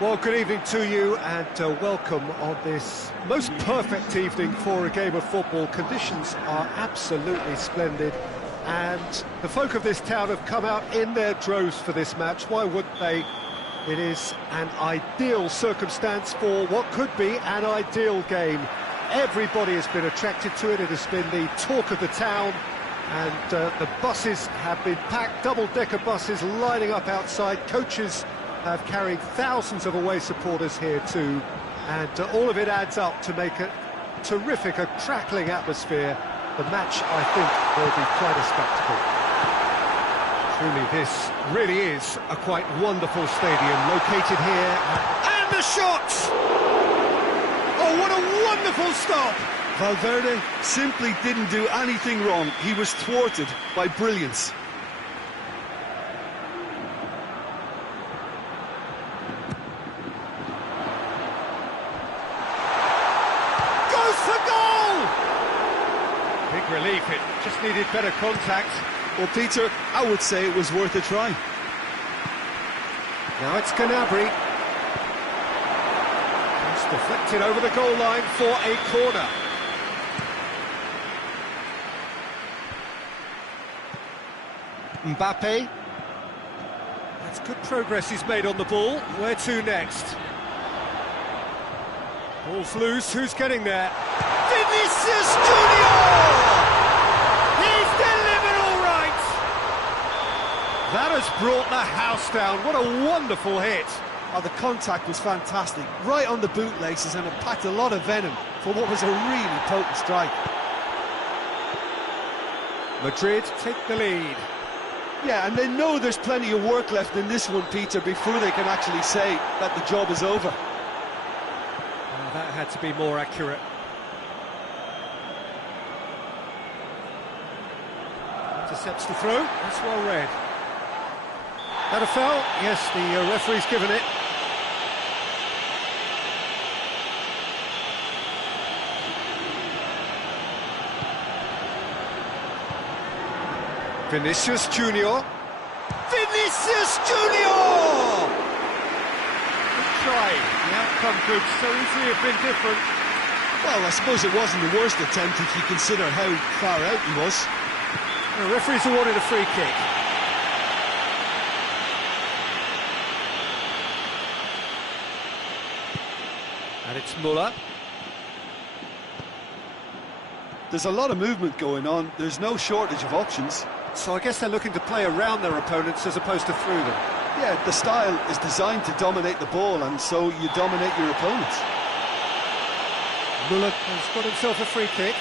Well, good evening to you and welcome on this most perfect evening for a game of football. Conditions are absolutely splendid and the folk of this town have come out in their droves for this match. Why wouldn't they? It is an ideal circumstance for what could be an ideal game. Everybody has been attracted to it. It has been the talk of the town and the buses have been packed, double-decker buses lining up outside. Coaches have carried thousands of away supporters here too, and all of it adds up to make a terrific, a crackling atmosphere. The match, I think, will be quite a spectacle. Truly, this really is a quite wonderful stadium, located here, and the shot! Oh, what a wonderful stop! Valverde simply didn't do anything wrong. He was thwarted by brilliance. Big relief, it just needed better contact. Well, Peter, I would say it was worth a try. Now it's Gnabry. It's deflected over the goal line for a corner. Mbappe. That's good progress he's made on the ball. Where to next? Ball's loose, who's getting there? Vinicius Junior! He's delivered! That has brought the house down. What a wonderful hit. Oh, the contact was fantastic, right on the bootlaces, and it packed a lot of venom for what was a really potent strike. Madrid take the lead. Yeah, and they know there's plenty of work left in this one, Peter, before they can actually say that the job is over. Oh, that had to be more accurate. Intercepts the throw. That's well read. That a foul? Yes, the referee's given it. Vinicius Junior. Vinicius Junior! Good try. The outcome could so easily have been different. Well, I suppose it wasn't the worst attempt if you consider how far out he was. The referee's awarded a free kick. And it's Muller. There's a lot of movement going on. There's no shortage of options. So I guess they're looking to play around their opponents as opposed to through them. Yeah, the style is designed to dominate the ball, and so you dominate your opponents. Muller has got himself a free kick.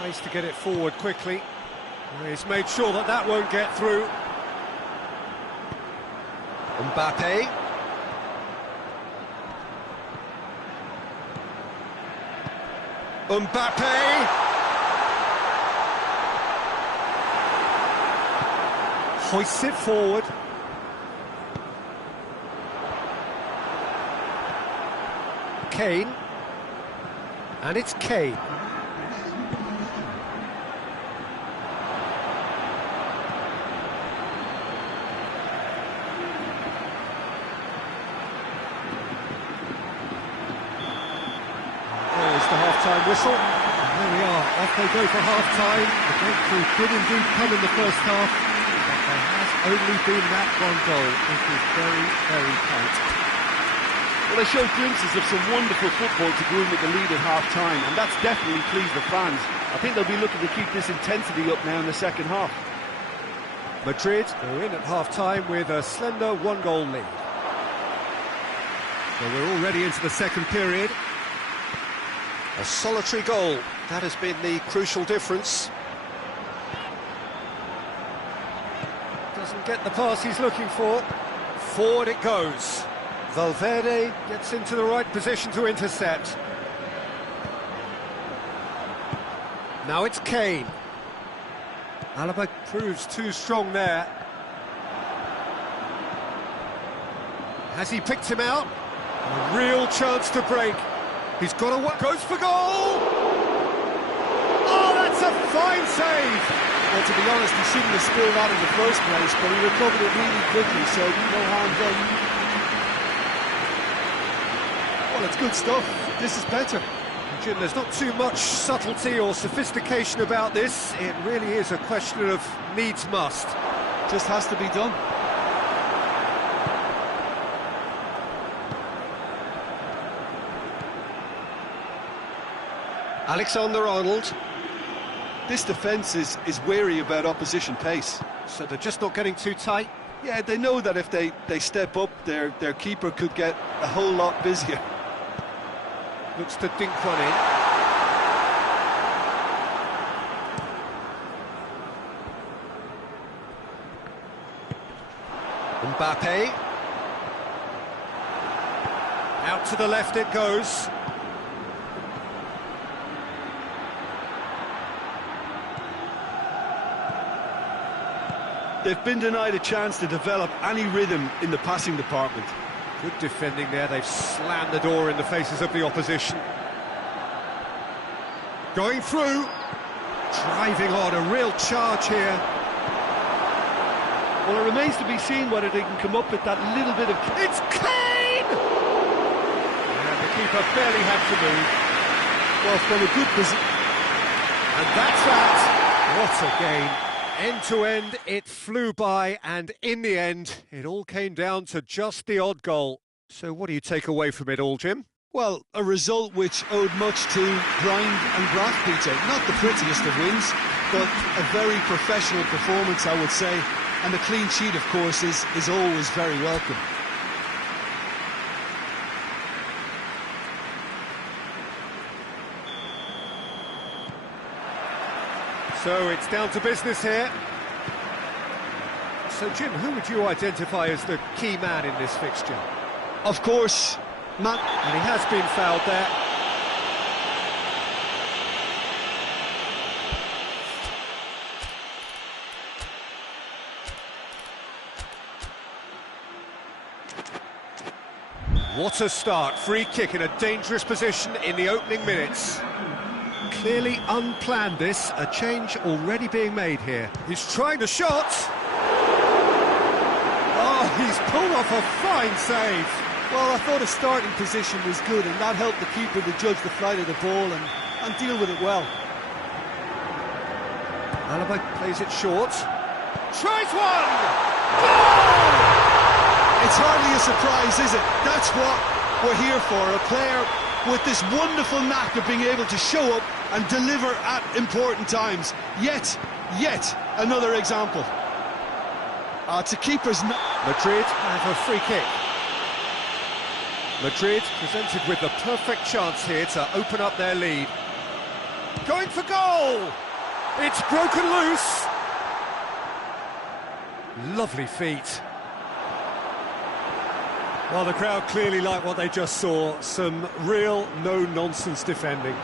Tries to get it forward quickly. He's made sure that that won't get through. Mbappe. Mbappe! Hoists it forward. Kane. And it's Kane. There's the half-time whistle. And there we are, off they go for half-time. The breakthrough did indeed come in the first half, but there has only been that one goal. It is very, very tight. Well, they showed glimpses of some wonderful football to go in with the lead at half-time, and that's definitely pleased the fans. I think they'll be looking to keep this intensity up now in the second half. Madrid go in at half-time with a slender one-goal lead. So we're already into the second period. A solitary goal, that has been the crucial difference. Doesn't get the pass he's looking for. Forward it goes. Valverde gets into the right position to intercept. Now it's Kane. Alaba proves too strong there. Has he picked him out? A real chance to break. He's got a... goes for goal! Oh, that's a fine save! Well, to be honest, he shouldn't have scored that in the first place, but he recovered it really quickly, so no harm done. Well, it's good stuff. This is better. Jim, there's not too much subtlety or sophistication about this. It really is a question of needs must. Just has to be done. Alexander-Arnold. This defence is wary about opposition pace. So they're just not getting too tight? Yeah, they know that if they step up, their keeper could get a whole lot busier. Looks to dink one in. Mbappe. Out to the left it goes. They've been denied a chance to develop any rhythm in the passing department. Good defending there, they've slammed the door in the faces of the opposition. Going through, driving on, a real charge here. Well, it remains to be seen whether they can come up with that little bit of... It's Kane! And the keeper barely had to move. Well, from a good position. And that's that. What a game. End to end, it flew by, and in the end, it all came down to just the odd goal. So what do you take away from it all, Jim? Well, a result which owed much to grind and graft, Peter. Not the prettiest of wins, but a very professional performance, I would say. And a clean sheet, of course, is always very welcome. So it's down to business here. So, Jim, who would you identify as the key man in this fixture? Of course, And he has been fouled there. What a start. Free kick in a dangerous position in the opening minutes. Clearly unplanned this, a change already being made here. He's trying the shot. Oh, he's pulled off a fine save. well, I thought his starting position was good, and that helped the keeper to judge the flight of the ball and deal with it well. Alaba plays it short. Tries one! Goal! It's hardly a surprise, is it? That's what we're here for, a player with this wonderful knack of being able to show up and deliver at important times. Yet another example. It's a keeper's... Madrid have a free kick. Madrid presented with the perfect chance here to open up their lead. Going for goal! It's broken loose! Lovely feet. Well, the crowd clearly like what they just saw. Some real no-nonsense defending.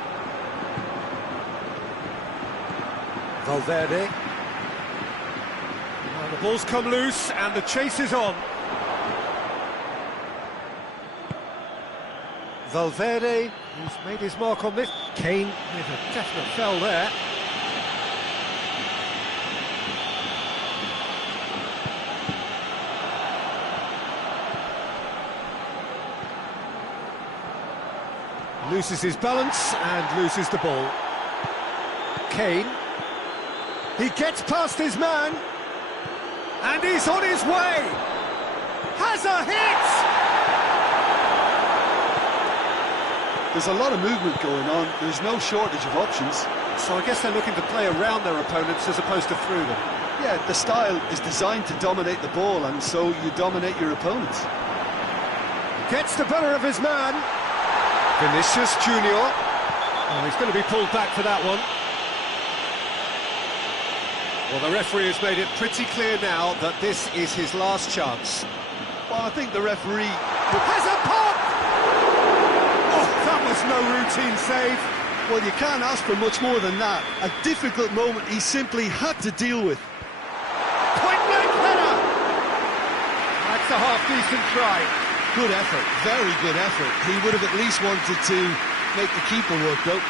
Valverde. Well, the ball's come loose and the chase is on. Valverde, who's made his mark on this. Kane with a definite foul there. Loses his balance and loses the ball. Kane. He gets past his man. And he's on his way. Has a hit! There's a lot of movement going on. There's no shortage of options. So I guess they're looking to play around their opponents as opposed to through them. Yeah, the style is designed to dominate the ball, and so you dominate your opponents. Gets the better of his man. Vinicius Junior. Oh, he's going to be pulled back for that one. Well, the referee has made it pretty clear now that this is his last chance. Well, I think the referee... Has a pop! Oh, that was no routine save. Well, you can't ask for much more than that. A difficult moment he simply had to deal with. Point-blank header! That's a half-decent try. Good effort, very good effort. He would have at least wanted to make the keeper work, though.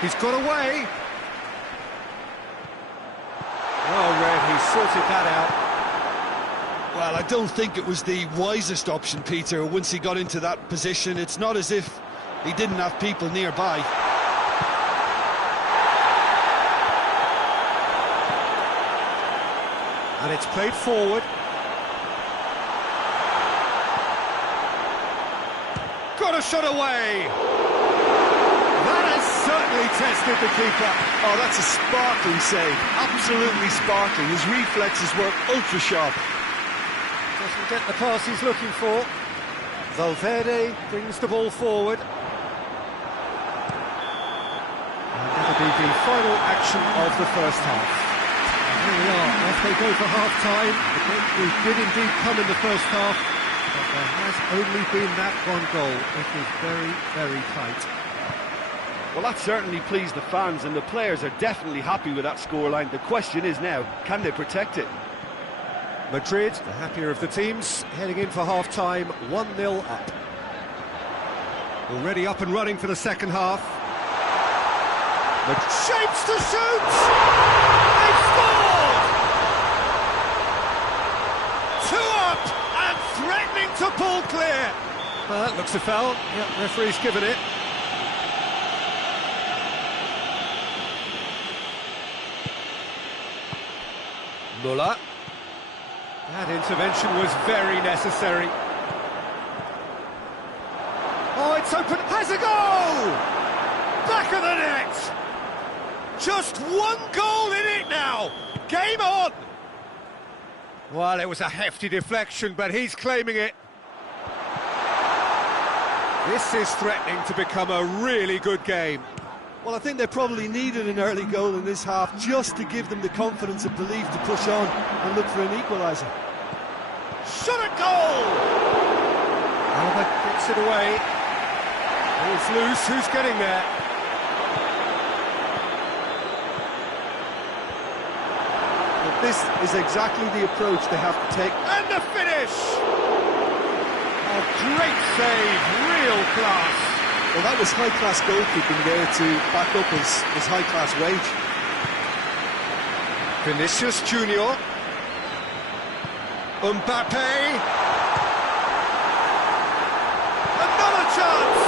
He's got away. Well read, he sorted that out. Well, I don't think it was the wisest option, Peter, once he got into that position. It's not as if he didn't have people nearby. And it's played forward. Got a shot away. That has certainly tested the keeper. Oh, that's a sparkling save. Absolutely sparkling. His reflexes were ultra sharp. Doesn't get the pass he's looking for. Valverde brings the ball forward. And that'll be the final action of the first half. Here we are, off they go for half-time. The breakthrough did indeed come in the first half, but there has only been that one goal. It was very, very tight. Well, that certainly pleased the fans, and the players are definitely happy with that scoreline. The question is now, can they protect it? Madrid, the happier of the teams, heading in for half-time, 1-0 up. Already up and running for the second half. Shapes to shoot! They've scored! 2 up and threatening to pull clear. Well, that looks a foul. Yep, referee's given it. Muller. That intervention was very necessary. Oh, it's open, has a goal! Back of the net! Just one goal in it now! Game on! Well, it was a hefty deflection, but he's claiming it. This is threatening to become a really good game. Well, I think they probably needed an early goal in this half just to give them the confidence and belief to push on and look for an equaliser. Shot at goal! Alba gets it away. Ball's loose, who's getting there? But this is exactly the approach they have to take. And the finish! A great save, real class. Well, that was high-class goalkeeping there to back up his high-class wage. Vinicius Junior. Mbappe. Another chance!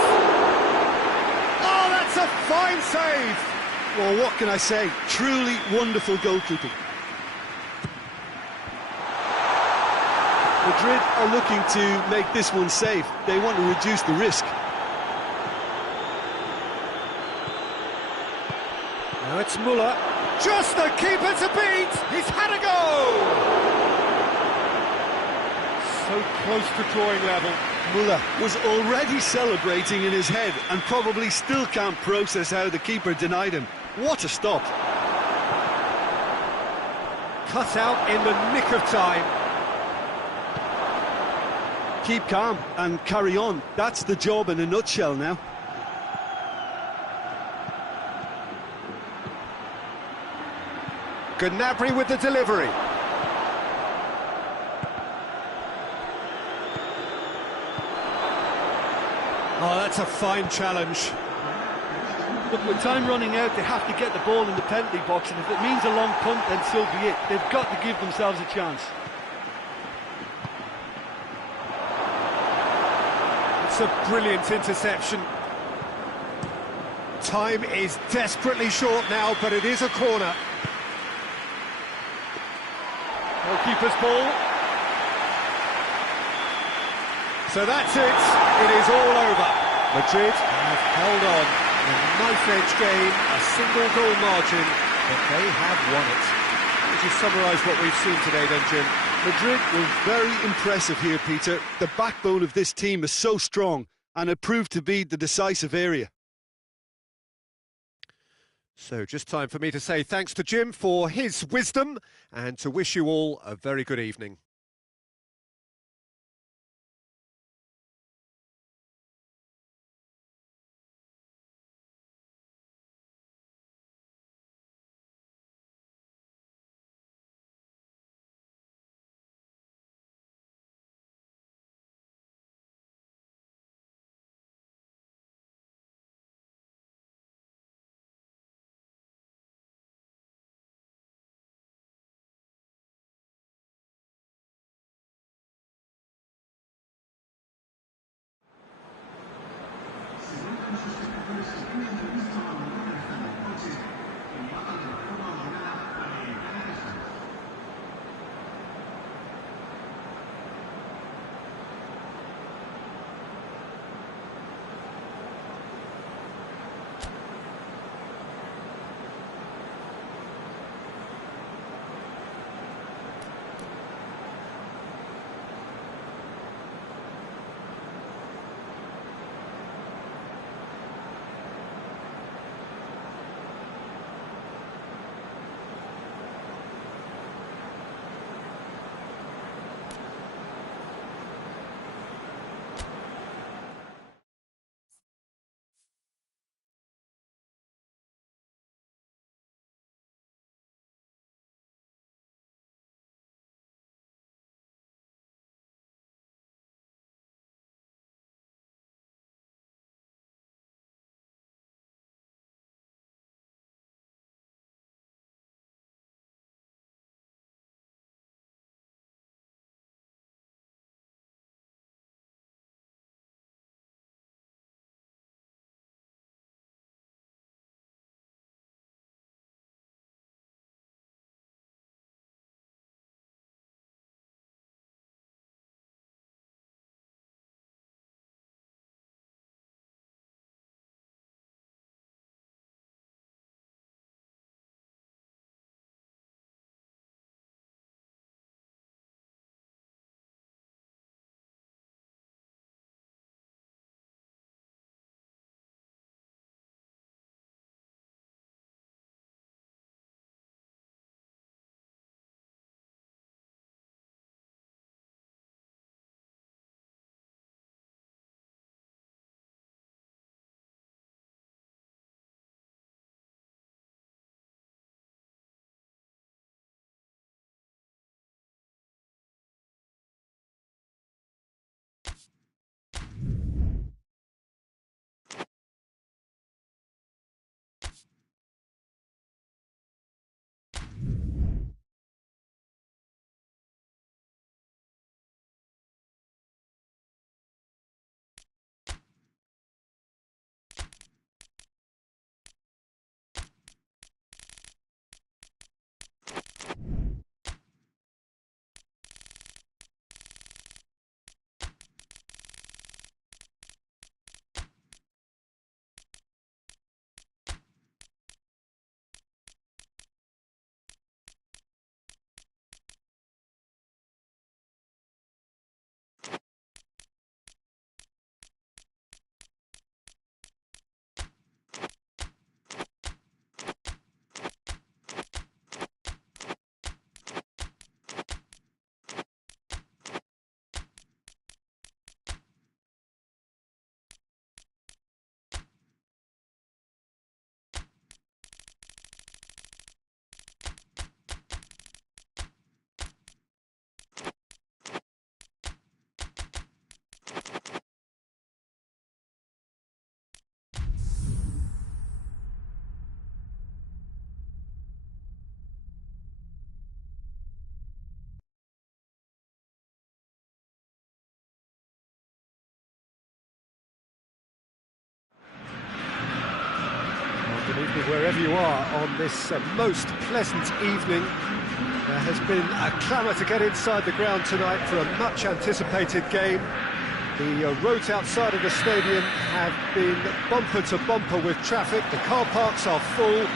Oh, that's a fine save! Well, what can I say? Truly wonderful goalkeeping. Madrid are looking to make this one safe. They want to reduce the risk. Now it's Muller. Just the keeper to beat! He's had a go! So close to drawing level. Muller was already celebrating in his head and probably still can't process how the keeper denied him. What a stop. Cut out in the nick of time. Keep calm and carry on. That's the job in a nutshell now. Gnabry with the delivery. Oh, that's a fine challenge. Look, with time running out, they have to get the ball in the penalty box, and if it means a long punt, then so be it. They've got to give themselves a chance. It's a brilliant interception. Time is desperately short now, but it is a corner. Goalkeeper's ball. So that's it. It is all over. Madrid have held on. A knife-edge game, a single goal margin, but they have won it. How would you summarise what we've seen today then, Jim? Madrid were very impressive here, Peter. The backbone of this team is so strong, and it proved to be the decisive area. So just time for me to say thanks to Jim for his wisdom and to wish you all a very good evening. Good evening wherever you are on this most pleasant evening. There has been a clamour to get inside the ground tonight for a much anticipated game. The roads outside of the stadium have been bumper to bumper with traffic. The car parks are full.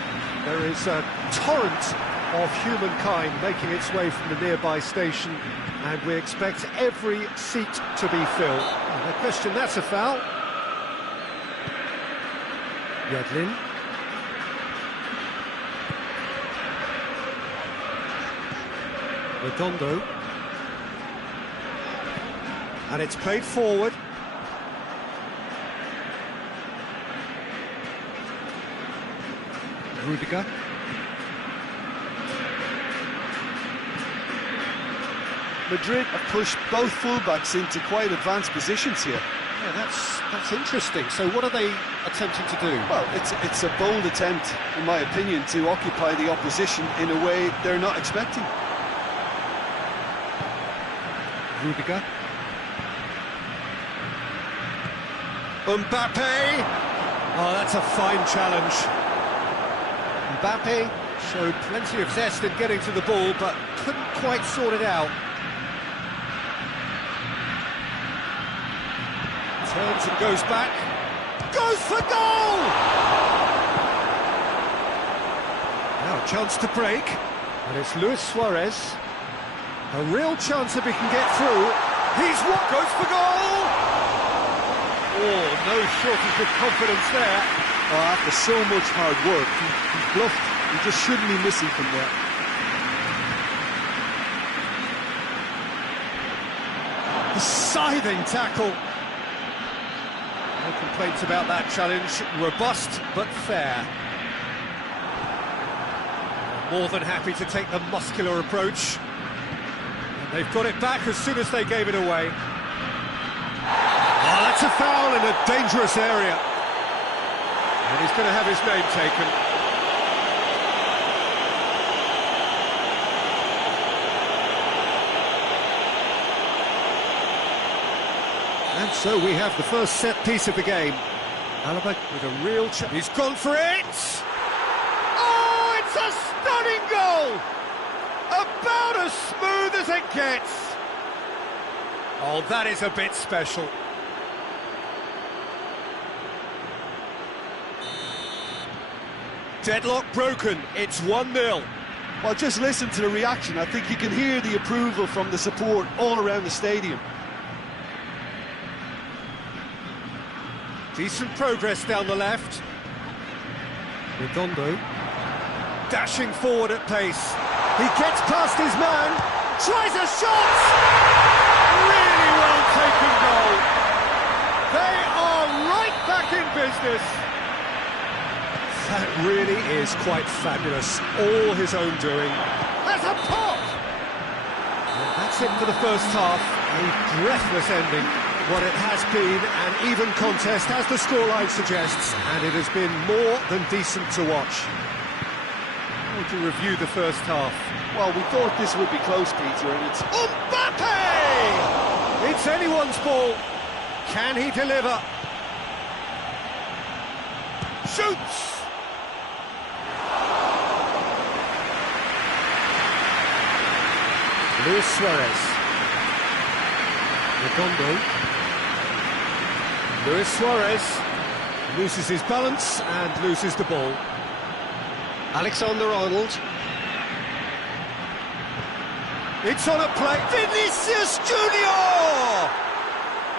There is a torrent of humankind making its way from the nearby station, and we expect every seat to be filled. No question, that's a foul. Yedlin. Redondo. And it's played forward. Rudiger. Madrid have pushed both fullbacks into quite advanced positions here. Yeah, that's interesting. So what are they attempting to do? Well, it's a bold attempt, in my opinion, to occupy the opposition in a way they're not expecting. Rudiger. Mbappe! Oh, that's a fine challenge. Mbappe showed plenty of zest in getting to the ball, but couldn't quite sort it out. Turns and goes back. Goes for goal! Now a chance to break. And it's Luis Suarez. A real chance if he can get through. He's what? Goes for goal! Oh, no shortage of confidence there. Oh, after so much hard work, he's bluffed. He just shouldn't be missing from there. A scything tackle. No complaints about that challenge. Robust, but fair. More than happy to take the muscular approach. And they've got it back as soon as they gave it away. Oh, that's a foul in a dangerous area. And he's going to have his name taken. And so we have the first set piece of the game. Alaba with a real chance. He's gone for it! Oh, it's a stunning goal! About as smooth as it gets. Oh, that is a bit special. Deadlock broken, it's 1-0. Well, just listen to the reaction. I think you can hear the approval from the support all around the stadium. Decent progress down the left. Redondo dashing forward at pace. He gets past his man, tries a shot! Really well taken goal. They are right back in business. That really is quite fabulous. All his own doing. There's a pop! Well, that's it for the first half. A breathless ending. What it has been an even contest, as the scoreline suggests, and it has been more than decent to watch. How would you review the first half? Well, we thought this would be close, Peter, and it's... Mbappe! It's anyone's ball. Can he deliver? Shoots! Luis Suarez. Redondo. Luis Suarez loses his balance and loses the ball. Alexander-Arnold. It's on a play. Vinicius Junior!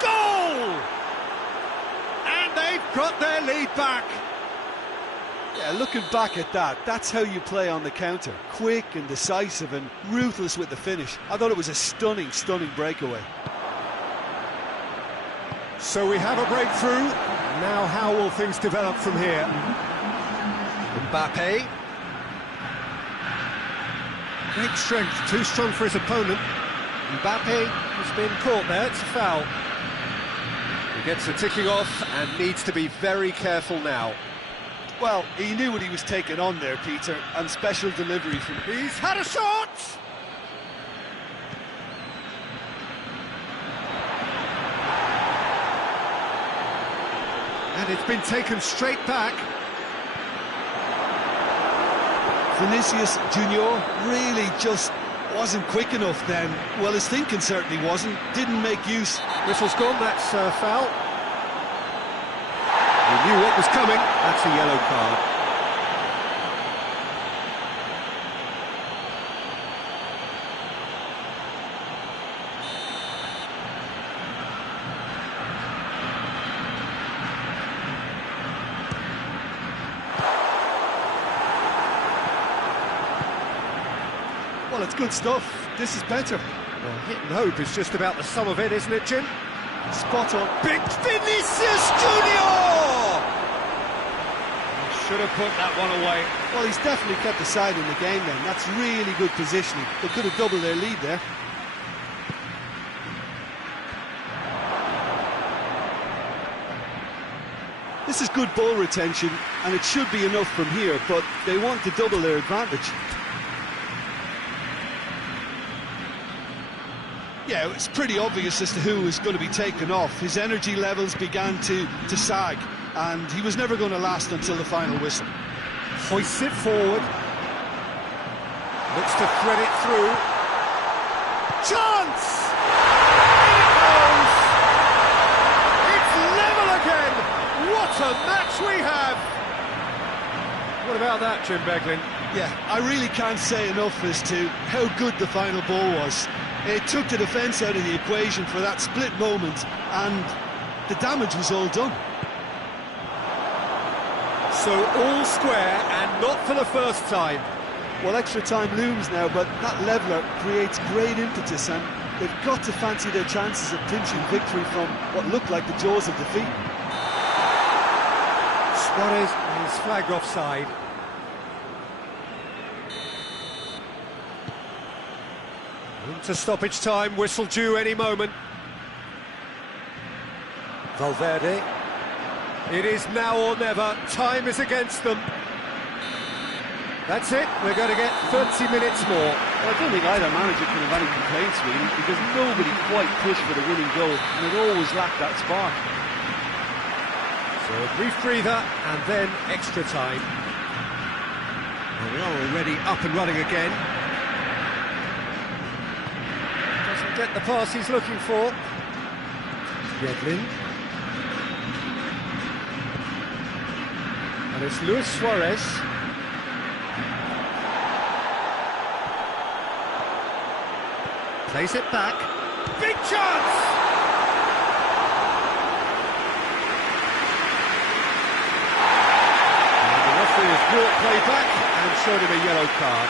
Goal! And they've got their lead back. Yeah, looking back at that, that's how you play on the counter. Quick and decisive and ruthless with the finish. I thought it was a stunning, stunning breakaway. So we have a breakthrough. Now how will things develop from here? Mbappe. Great strength, too strong for his opponent. Mbappe has been caught there, it's a foul. He gets the ticking off and needs to be very careful now. Well, he knew what he was taking on there, Peter, and special delivery from... He's had a shot! And it's been taken straight back. Vinicius Junior really just wasn't quick enough then. Well, his thinking certainly wasn't. Didn't make use. Whistle's gone, that's foul. He knew what was coming. That's a yellow card. Well, it's good stuff. This is better. Well, hit and hope is just about the sum of it, isn't it, Jim? Spot on. Big Vinicius Junior! Should have put that one away. Well, he's definitely kept the side in the game then. That's really good positioning. They could have doubled their lead there. This is good ball retention, and it should be enough from here, but they want to double their advantage. Yeah, it's pretty obvious as to who was going to be taken off. His energy levels began to sag, and he was never going to last until the final whistle. Hoists it forward. Looks to thread it through. Chance! In it goes! It's level again! What a match we have! What about that, Jim Beglin? Yeah, I really can't say enough as to how good the final ball was. It took the defence out of the equation for that split moment, and the damage was all done. So all square, and not for the first time. Well, extra time looms now, but that leveller creates great impetus, and they've got to fancy their chances of clinching victory from what looked like the jaws of defeat. Suarez is flagged offside. Into stoppage time, whistle due any moment. Valverde. It is now or never. Time is against them. That's it. We're going to get 30 minutes more. Well, I don't think either manager can have any complaints, really, because nobody quite pushed for the winning goal, and it always lacked that spark. So a brief breather, and then extra time. Well, we are already up and running again. Doesn't get the pass he's looking for. Yedlin. And it's Luis Suarez. Plays it back. Big chance! And the referee has brought play back and showed him a yellow card.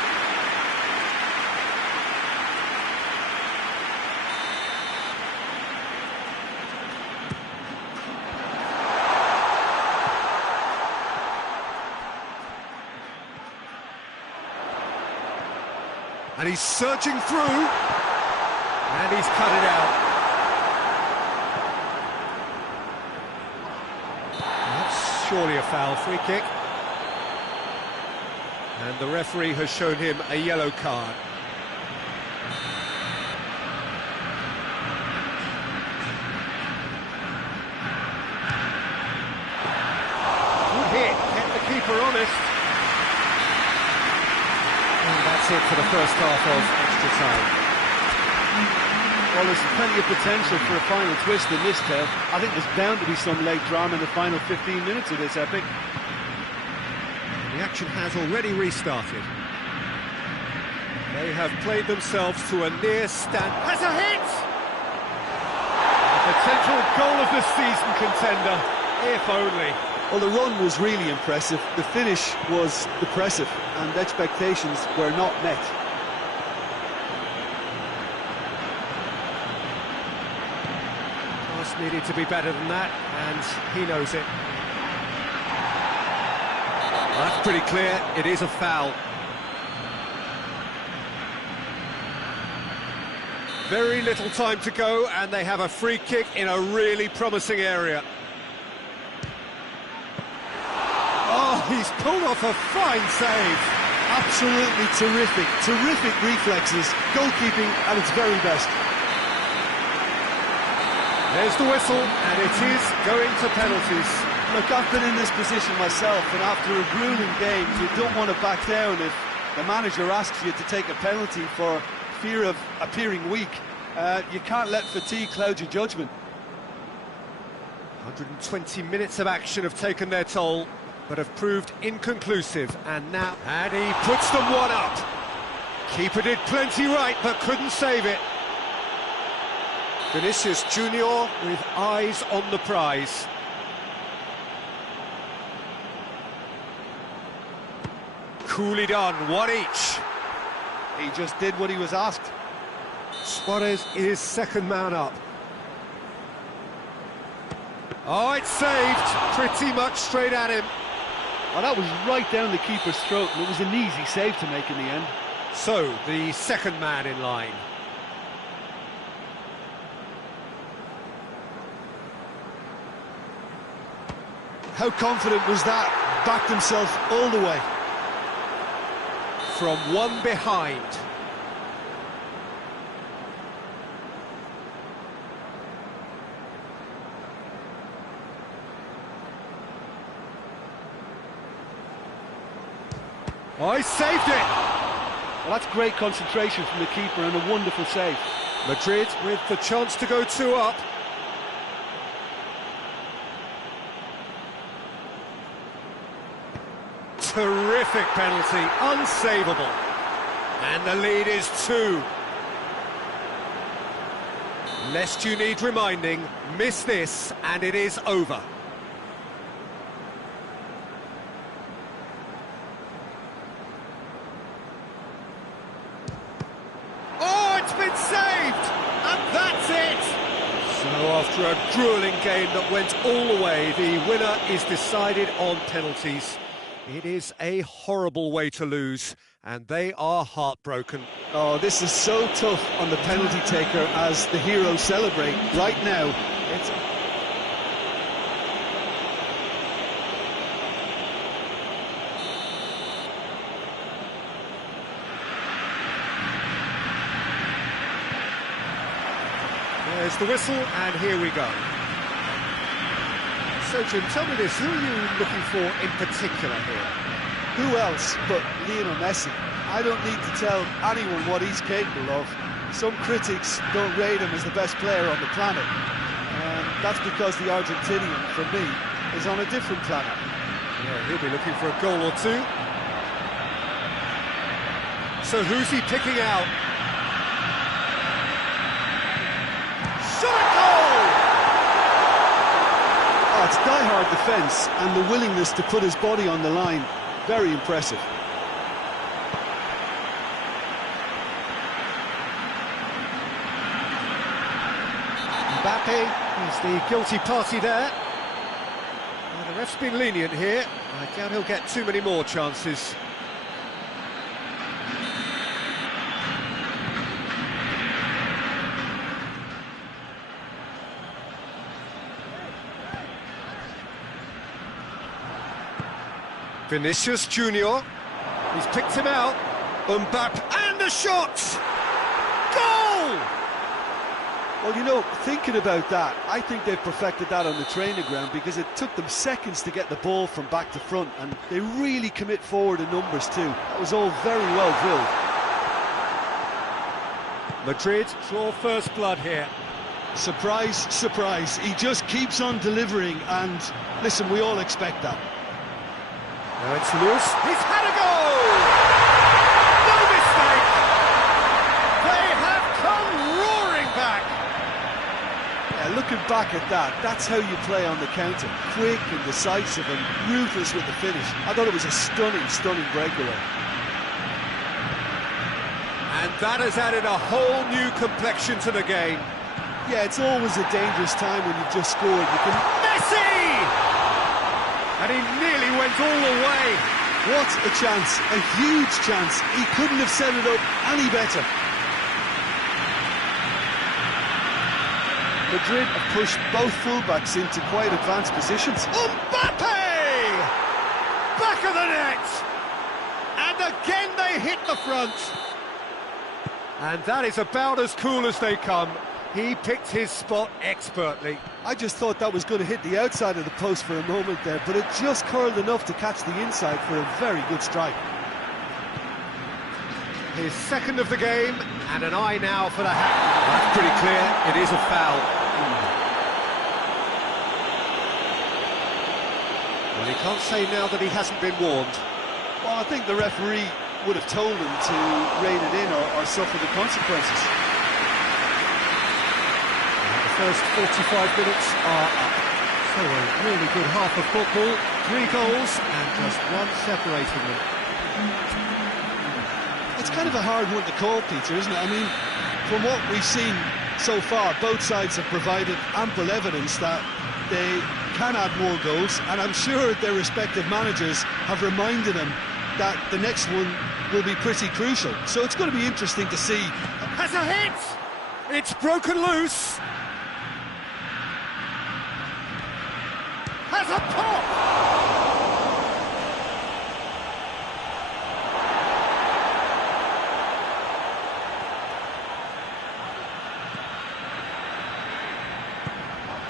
And he's surging through, and he's cut it out. That's surely a foul, free kick. And the referee has shown him a yellow card. Good hit, kept the keeper honest. And that's it for the first half of extra time. Well, there's plenty of potential for a final twist in this tale. I think there's bound to be some late drama in the final 15 minutes of this epic. The action has already restarted. They have played themselves to a near stand. Has a hit! A potential goal of the season contender, if only. Well, the run was really impressive, the finish was depressive, and expectations were not met. Pass needed to be better than that, and he knows it. Well, that's pretty clear, it is a foul. Very little time to go, and they have a free kick in a really promising area. Oh, he's pulled off a fine save. Absolutely terrific, terrific reflexes, goalkeeping at its very best. There's the whistle, and it is going to penalties. Look, I've been in this position myself, and after a grueling game, you don't want to back down if the manager asks you to take a penalty for fear of appearing weak. You can't let fatigue cloud your judgment. 120 minutes of action have taken their toll, but have proved inconclusive, and he puts them one up. Keeper did plenty right, but couldn't save it. Vinicius Junior with eyes on the prize. Coolly done, one each. He just did what he was asked. Suarez is second man up. Oh, it's saved, pretty much straight at him. Well, that was right down the keeper's throat, and it was an easy save to make in the end. So, the second man in line. How confident was that? Backed himself all the way. From one behind. Oh, he saved it! Well, that's great concentration from the keeper and a wonderful save. Madrid with the chance to go 2 up. Terrific penalty, unsavable. And the lead is 2. Lest you need reminding, miss this and it is over. Oh, it's been saved! And that's it! So after a gruelling game that went all the way, the winner is decided on penalties. It is a horrible way to lose, and they are heartbroken. Oh, this is so tough on the penalty taker as the heroes celebrate. Right now, it's... There's the whistle, and here we go. So, Jim, tell me this, who are you looking for in particular here? Who else but Lionel Messi? I don't need to tell anyone what he's capable of. Some critics don't rate him as the best player on the planet. That's because the Argentinian, for me, is on a different planet. Yeah, he'll be looking for a goal or 2. So who's he picking out? Shot goal! Oh, it's die-hard defence and the willingness to put his body on the line. Very impressive. Mbappe is the guilty party there. Well, the ref's been lenient here. I doubt he'll get too many more chances. Vinicius Junior, he's picked him out. Mbappe, and a shot! Goal! Well, you know, thinking about that, I think they've perfected that on the training ground because it took them seconds to get the ball from back to front, and they really commit forward in numbers too. That was all very well drilled. Madrid draw first blood here. Surprise, surprise. He just keeps on delivering, and listen, we all expect that. Now it's loose. He's had a goal! No mistake! They have come roaring back! Yeah, looking back at that, that's how you play on the counter. Quick and decisive and ruthless with the finish. I thought it was a stunning, stunning breakaway. And that has added a whole new complexion to the game. Yeah, it's always a dangerous time when you've just scored. You can... Messi! And he nearly went all the way. What a chance, a huge chance. He couldn't have set it up any better. Madrid have pushed both fullbacks into quite advanced positions. Mbappe! Back of the net! And again they hit the front. And that is about as cool as they come. He picked his spot expertly. I just thought that was going to hit the outside of the post for a moment there, but it just curled enough to catch the inside for a very good strike. His second of the game, and an eye now for the hat. That's pretty clear, it is a foul. Well, he can't say now that he hasn't been warned. Well, I think the referee would have told him to rein it in or suffer the consequences. And the first 45 minutes are up. So a really good half of football, 3 goals and just one separating them. It's kind of a hard one to call, Peter, isn't it? I mean, from what we've seen so far, both sides have provided ample evidence that they can add more goals, and I'm sure their respective managers have reminded them that the next one will be pretty crucial. So it's going to be interesting to see. Has a hit! It's broken loose! Has a pop!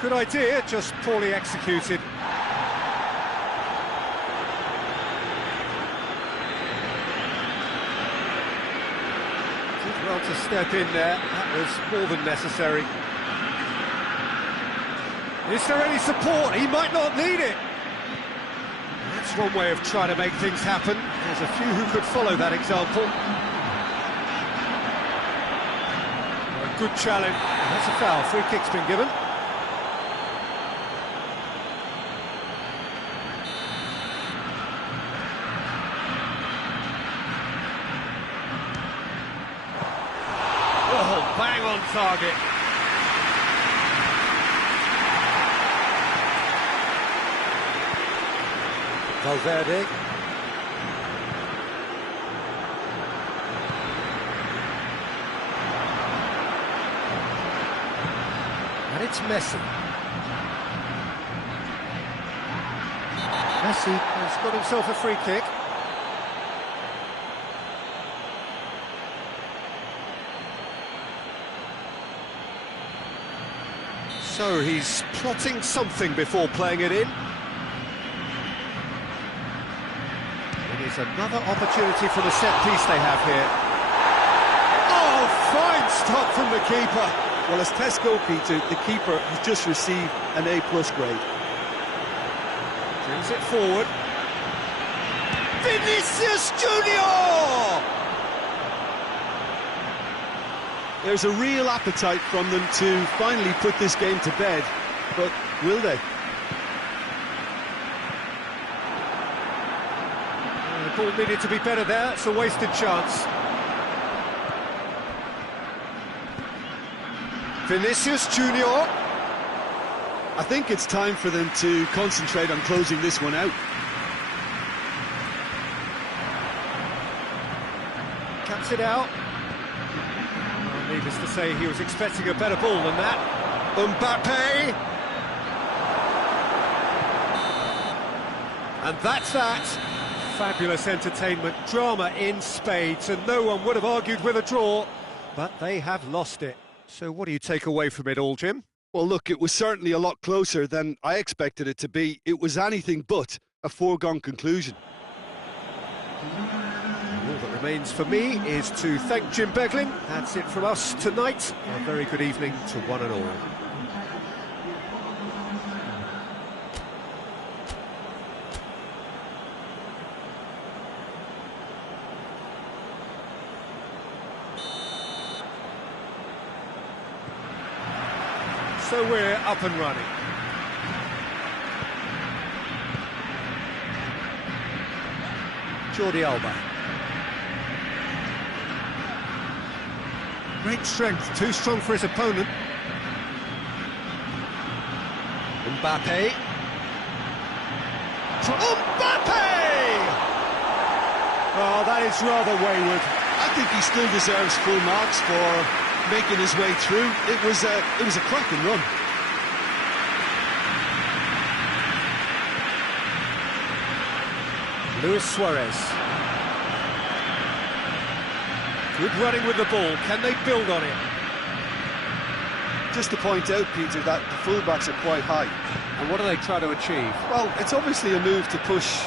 Good idea, just poorly executed. Did well to step in there, that was more than necessary. Is there any support? He might not need it. That's one way of trying to make things happen. There's a few who could follow that example. A good challenge. That's a foul. Free kick's been given. Oh, bang on target. Valverde. And it's Messi. Messi has got himself a free kick. So he's plotting something before playing it in. It is another opportunity for the set piece they have here. Oh, fine stop from the keeper. Well, as tests go, Peter, the keeper has just received an A+ grade. Brings it forward. Vinicius Junior! There's a real appetite from them to finally put this game to bed, but will they? The ball needed to be better there, it's a wasted chance. Vinicius Junior. I think it's time for them to concentrate on closing this one out. Cuts it out. Well, needless to say, he was expecting a better ball than that. Mbappe! And that's that. Fabulous entertainment, drama in spades, and no one would have argued with a draw, but they have lost it. So what do you take away from it all, Jim? Well, look, it was certainly a lot closer than I expected it to be. It was anything but a foregone conclusion. All that remains for me is to thank Jim Beglin. That's it from us tonight. A very good evening to one and all. So we're up and running. Jordi Alba. Great strength, too strong for his opponent. Mbappe. Mbappe! Oh, that is rather wayward. I think he still deserves full marks for making his way through. It was a cracking run. Luis Suarez. Good running with the ball. Can they build on it? Just to point out, Peter, that the fullbacks are quite high. And what do they try to achieve? Well, it's obviously a move to push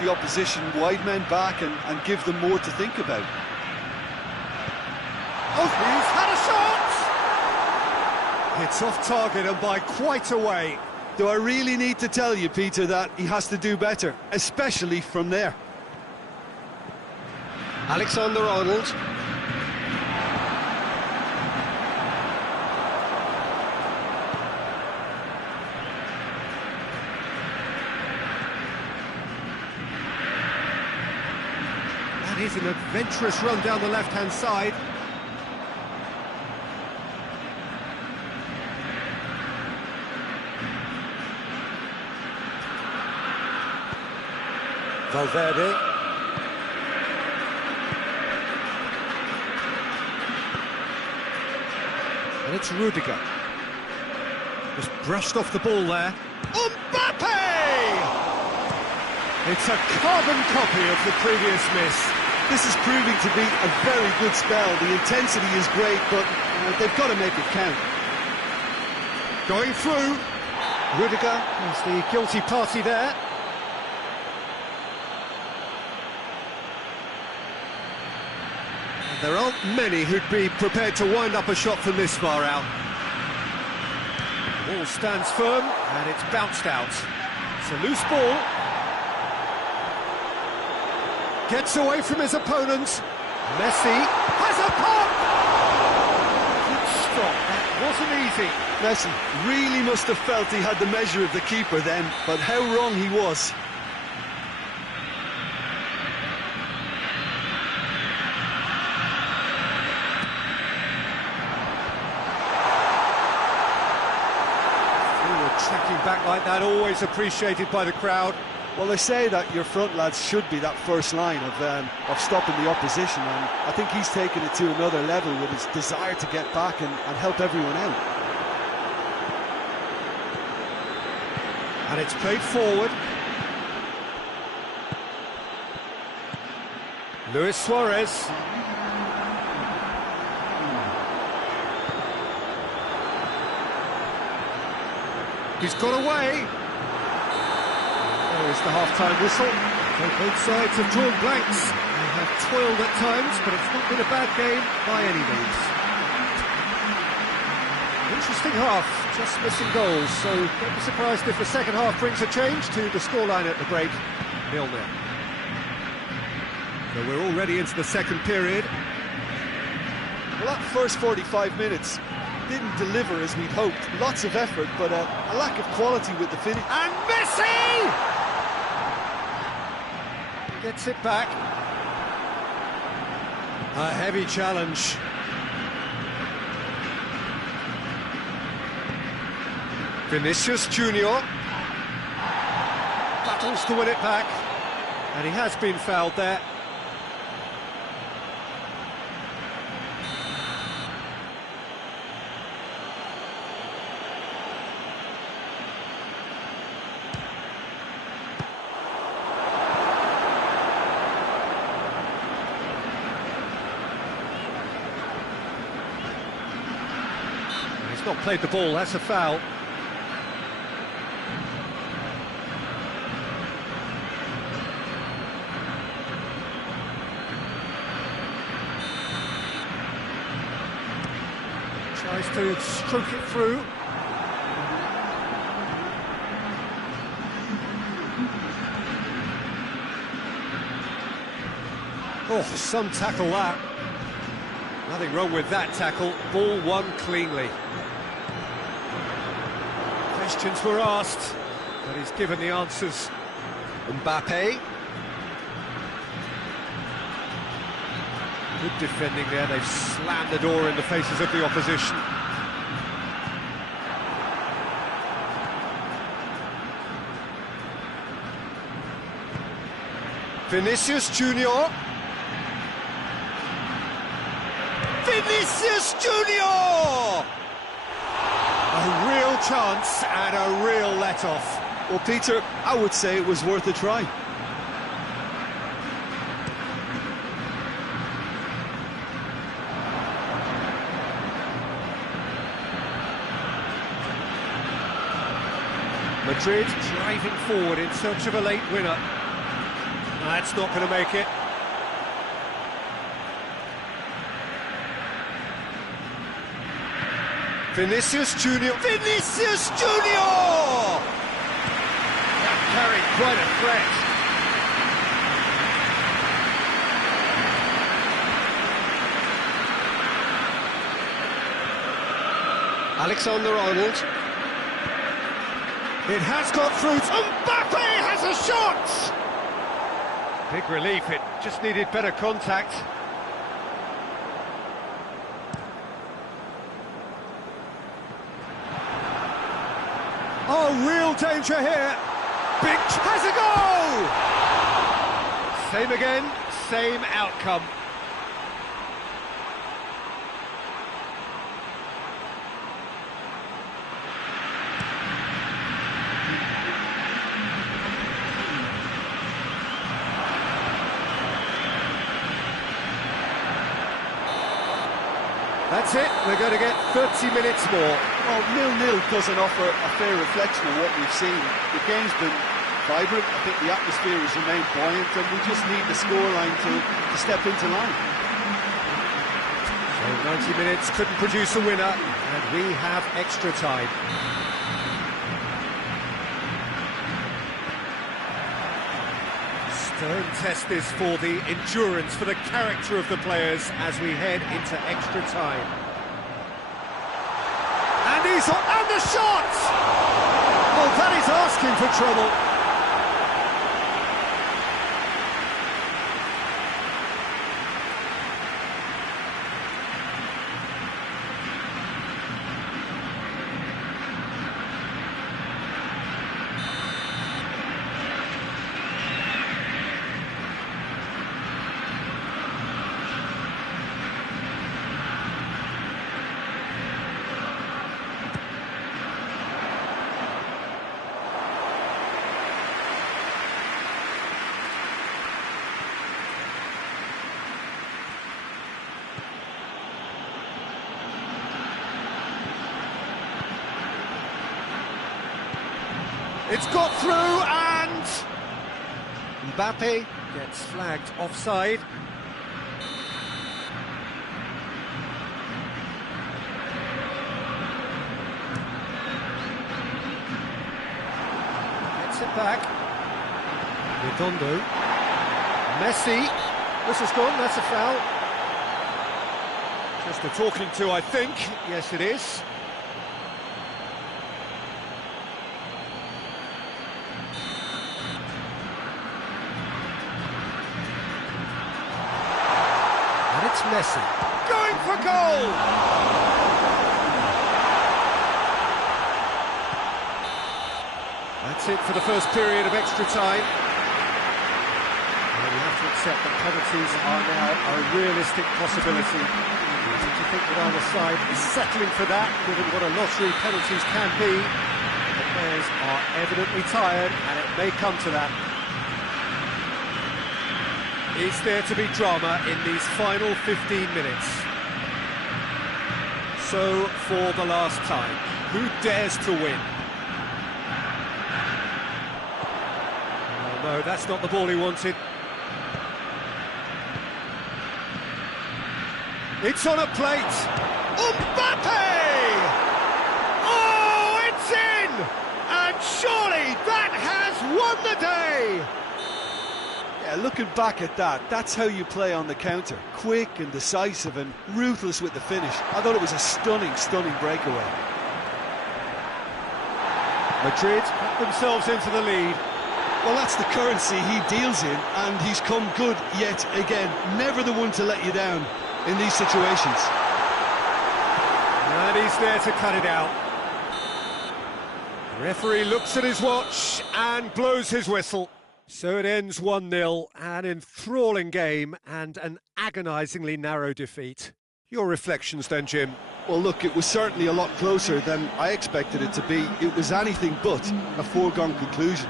the opposition wide men back and give them more to think about. Oh, he's had a shot! It's off target and by quite a way. Do I really need to tell you, Peter, that he has to do better, especially from there? Alexander-Arnold. That is an adventurous run down the left-hand side. Valverde. And it's Rudiger. Just brushed off the ball there. Mbappe! It's a carbon copy of the previous miss. This is proving to be a very good spell. The intensity is great, but they've got to make it count. Going through. Rudiger is the guilty party there. There aren't many who'd be prepared to wind up a shot from this far out. Ball stands firm, and it's bounced out. It's a loose ball. Gets away from his opponent. Messi has a pop! Good stop, that wasn't easy. Messi really must have felt he had the measure of the keeper then, but how wrong he was. Tracking back like that, always appreciated by the crowd. Well, they say that your front lads should be that first line of stopping the opposition, and I think he's taken it to another level with his desire to get back and help everyone out. And it's played forward. Luis Suarez. He's got away. There is the half-time whistle. Both sides have drawn blanks. They have toiled at times, but it's not been a bad game by any means. Interesting half, just missing goals, so don't be surprised if the second half brings a change to the scoreline at the break, 0-0. So we're already into the second period. Well, that first 45 minutes didn't deliver as we'd hoped. Lots of effort, but a lack of quality with the finish. And Messi! Gets it back. A heavy challenge. Vinicius Junior battles to win it back, and he has been fouled there. He's not played the ball, that's a foul. Tries to stroke it through. Oh, some tackle that. Nothing wrong with that tackle. Ball won cleanly. Questions were asked, but he's given the answers. Mbappe. Good defending there. They've slammed the door in the faces of the opposition. Vinicius Junior. Vinicius Junior! A real chance and a real let-off. Well, Peter, I would say it was worth a try. Madrid driving forward in search of a late winner. That's not going to make it. Vinicius Junior. Vinicius Junior! That carried quite a threat. Alexander-Arnold. It has got through. Mbappe has a shot! Big relief, it just needed better contact. Oh, real danger here. Big has a goal! Same again, same outcome. That's it, we're going to get 30 minutes more. Well, 0-0 doesn't offer a fair reflection of what we've seen. The game's been vibrant, I think the atmosphere has remained buoyant, and we just need the scoreline to step into line. So 90 minutes couldn't produce a winner, and we have extra time. Stern test this for the endurance, for the character of the players as we head into extra time. And he's on, and the shot! Oh, that is asking for trouble. It's got through, and Mbappe gets flagged offside. Gets it back. Redondo. Messi. This is gone, that's a foul. Just a talking to, I think. Yes, it is. It's Messi, going for goal! That's it for the first period of extra time. Well, we have to accept that penalties are now a realistic possibility. I think that either side is settling for that, given what a lottery penalties can be. The players are evidently tired, and it may come to that. Is there to be drama in these final 15 minutes? So, for the last time, who dares to win? Oh, no, that's not the ball he wanted. It's on a plate. Mbappe! Oh, it's in! And surely that has won the day! Yeah, looking back at that, that's how you play on the counter. Quick and decisive and ruthless with the finish. I thought it was a stunning, stunning breakaway. Madrid put themselves into the lead. Well, that's the currency he deals in, and he's come good yet again. Never the one to let you down in these situations. And he's there to cut it out. The referee looks at his watch and blows his whistle. So it ends 1-0, an enthralling game and an agonisingly narrow defeat. Your reflections then, Jim? Well, look, it was certainly a lot closer than I expected it to be. It was anything but a foregone conclusion.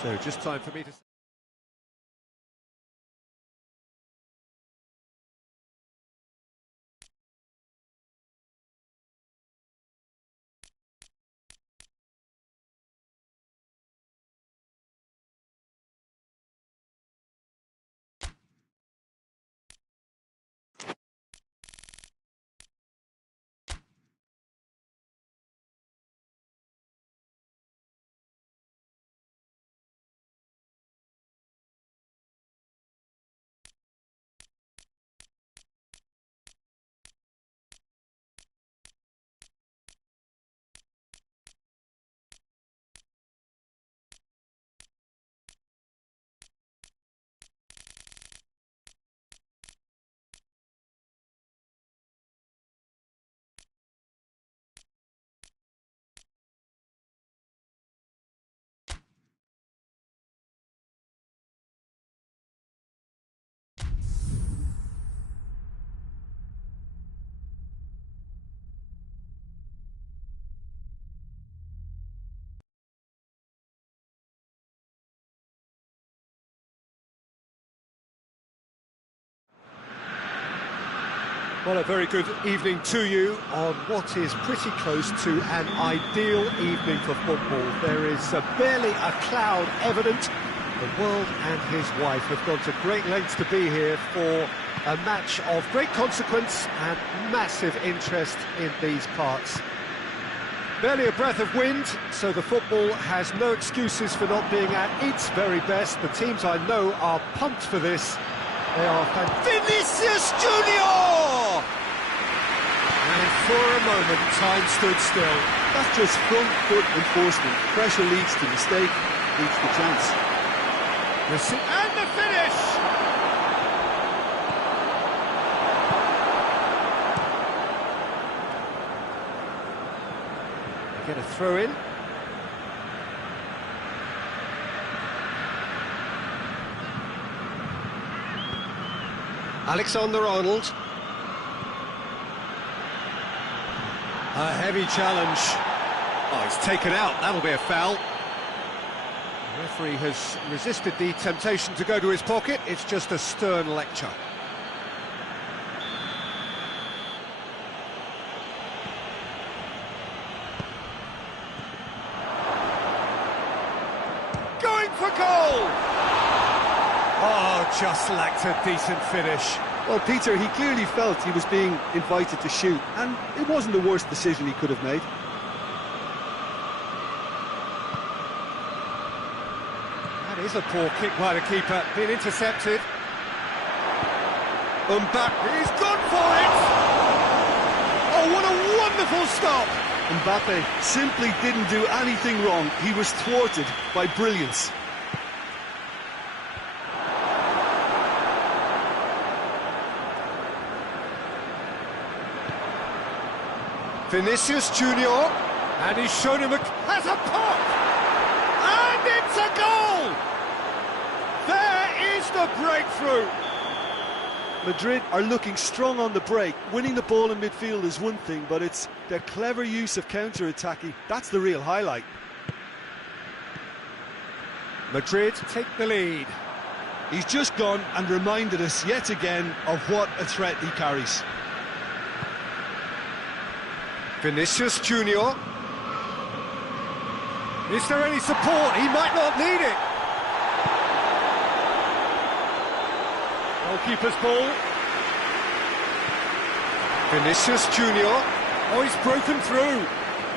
So just time for me to... Well, a very good evening to you on what is pretty close to an ideal evening for football. There is barely a cloud evident. The world and his wife have gone to great lengths to be here for a match of great consequence and massive interest in these parts. Barely a breath of wind, so the football has no excuses for not being at its very best. The teams I know are pumped for this. They are Vinicius Junior! And for a moment, time stood still. That's just front foot enforcement. Pressure leads to mistake, leads to chance. And the finish! They get a throw in. Alexander-Arnold. A heavy challenge. Oh, he's taken out. That'll be a foul. The referee has resisted the temptation to go to his pocket. It's just a stern lecture. Going for goal! Oh, just lacked a decent finish. Well, Peter, he clearly felt he was being invited to shoot, and it wasn't the worst decision he could have made. That is a poor kick by the keeper, being intercepted. Mbappe, he's gone for it! Oh, what a wonderful stop! Mbappe simply didn't do anything wrong. He was thwarted by brilliance. Vinicius Junior, and he's shown him has a pop, and it's a goal! There is the breakthrough. Madrid are looking strong on the break. Winning the ball in midfield is one thing, but it's their clever use of counter-attacking. That's the real highlight. Madrid take the lead. He's just gone and reminded us yet again of what a threat he carries. Vinicius Junior. Is there any support? He might not need it. Goalkeeper's ball. Vinicius Junior. Oh, he's broken through.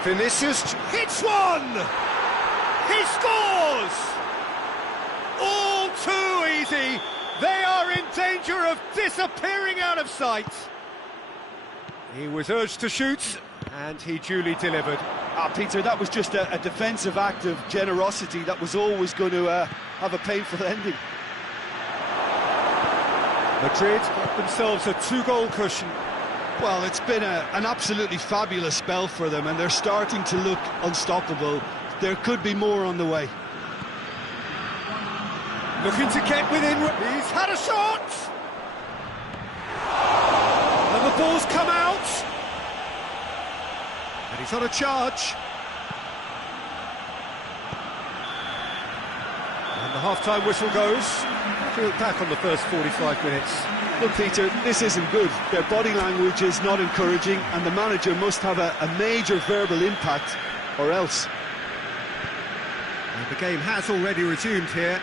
Vinicius hits one! He scores! All too easy. They are in danger of disappearing out of sight. He was urged to shoot, and he duly delivered. Peter, that was just a defensive act of generosity that was always going to have a painful ending. Madrid got themselves a two-goal cushion. Well, it's been an absolutely fabulous spell for them, and they're starting to look unstoppable. There could be more on the way. Looking to get within. He's had a shot! And the ball's come out. And he's on a charge. And the half-time whistle goes. To look back on the first 45 minutes. Look, Peter, this isn't good. Their body language is not encouraging, and the manager must have a major verbal impact, or else. And the game has already resumed here.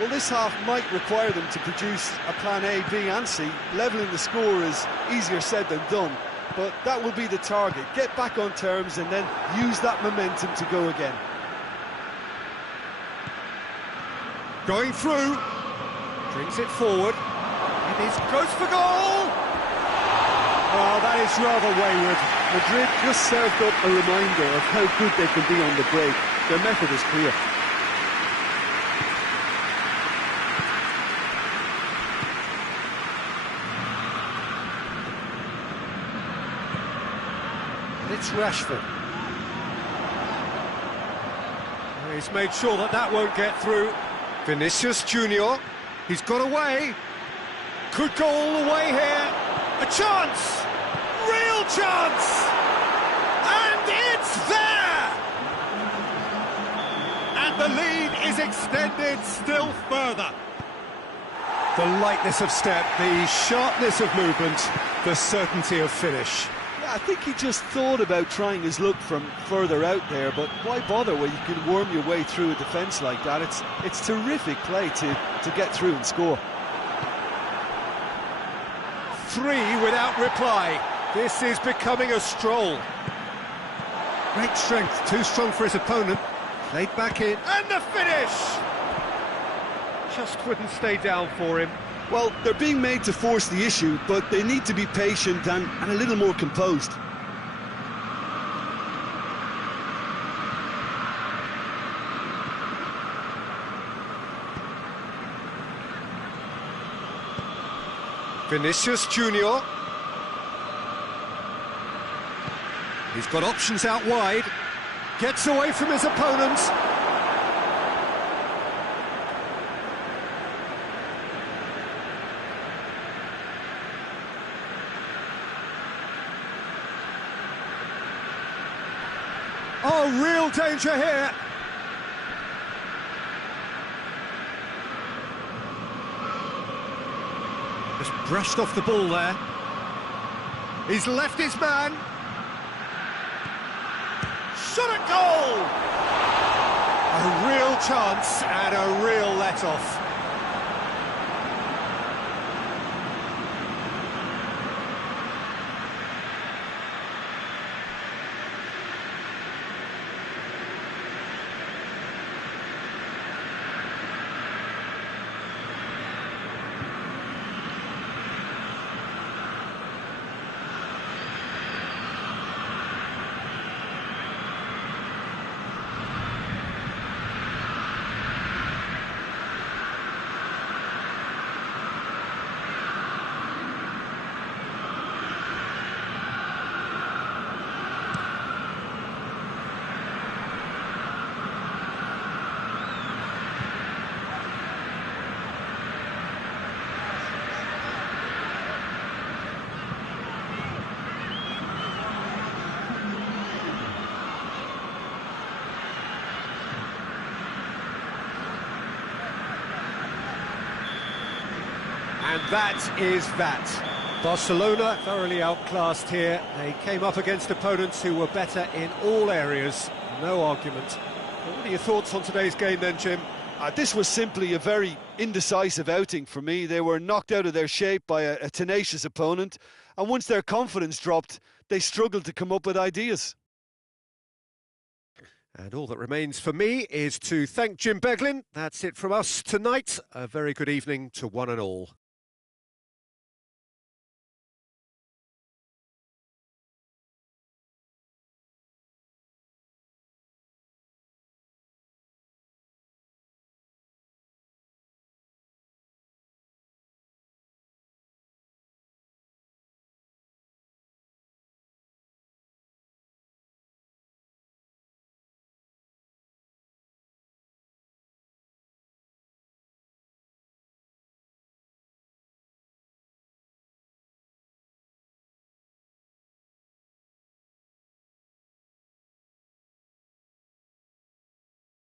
Well, this half might require them to produce a plan A, B and C. Levelling the score is easier said than done, but that will be the target. Get back on terms and then use that momentum to go again. Going through, brings it forward, and he goes for goal! Oh, that is rather wayward. Madrid just served up a reminder of how good they can be on the break. Their method is clear. It's Rashford. He's made sure that that won't get through. Vinicius Junior. He's got away. Could go all the way here. A chance! Real chance! And it's there! And the lead is extended still further. The lightness of step, the sharpness of movement, the certainty of finish. Yeah, I think he just thought about trying his luck from further out there, but why bother when you can worm your way through a defence like that? It's terrific play to get through and score. 3 without reply. This is becoming a stroll. Great strength, too strong for his opponent. Played back in, and the finish! Just wouldn't stay down for him. Well, they're being made to force the issue, but they need to be patient and a little more composed. Vinicius Junior. He's got options out wide. Gets away from his opponents. Oh, real danger here. Just brushed off the ball there. He's left his man. Shot at goal! A real chance and a real let-off. And that is that. Barcelona thoroughly outclassed here. They came up against opponents who were better in all areas. No argument. But what are your thoughts on today's game then, Jim? This was simply a very indecisive outing for me. They were knocked out of their shape by a tenacious opponent, and once their confidence dropped, they struggled to come up with ideas. And all that remains for me is to thank Jim Beglin. That's it from us tonight. A very good evening to one and all.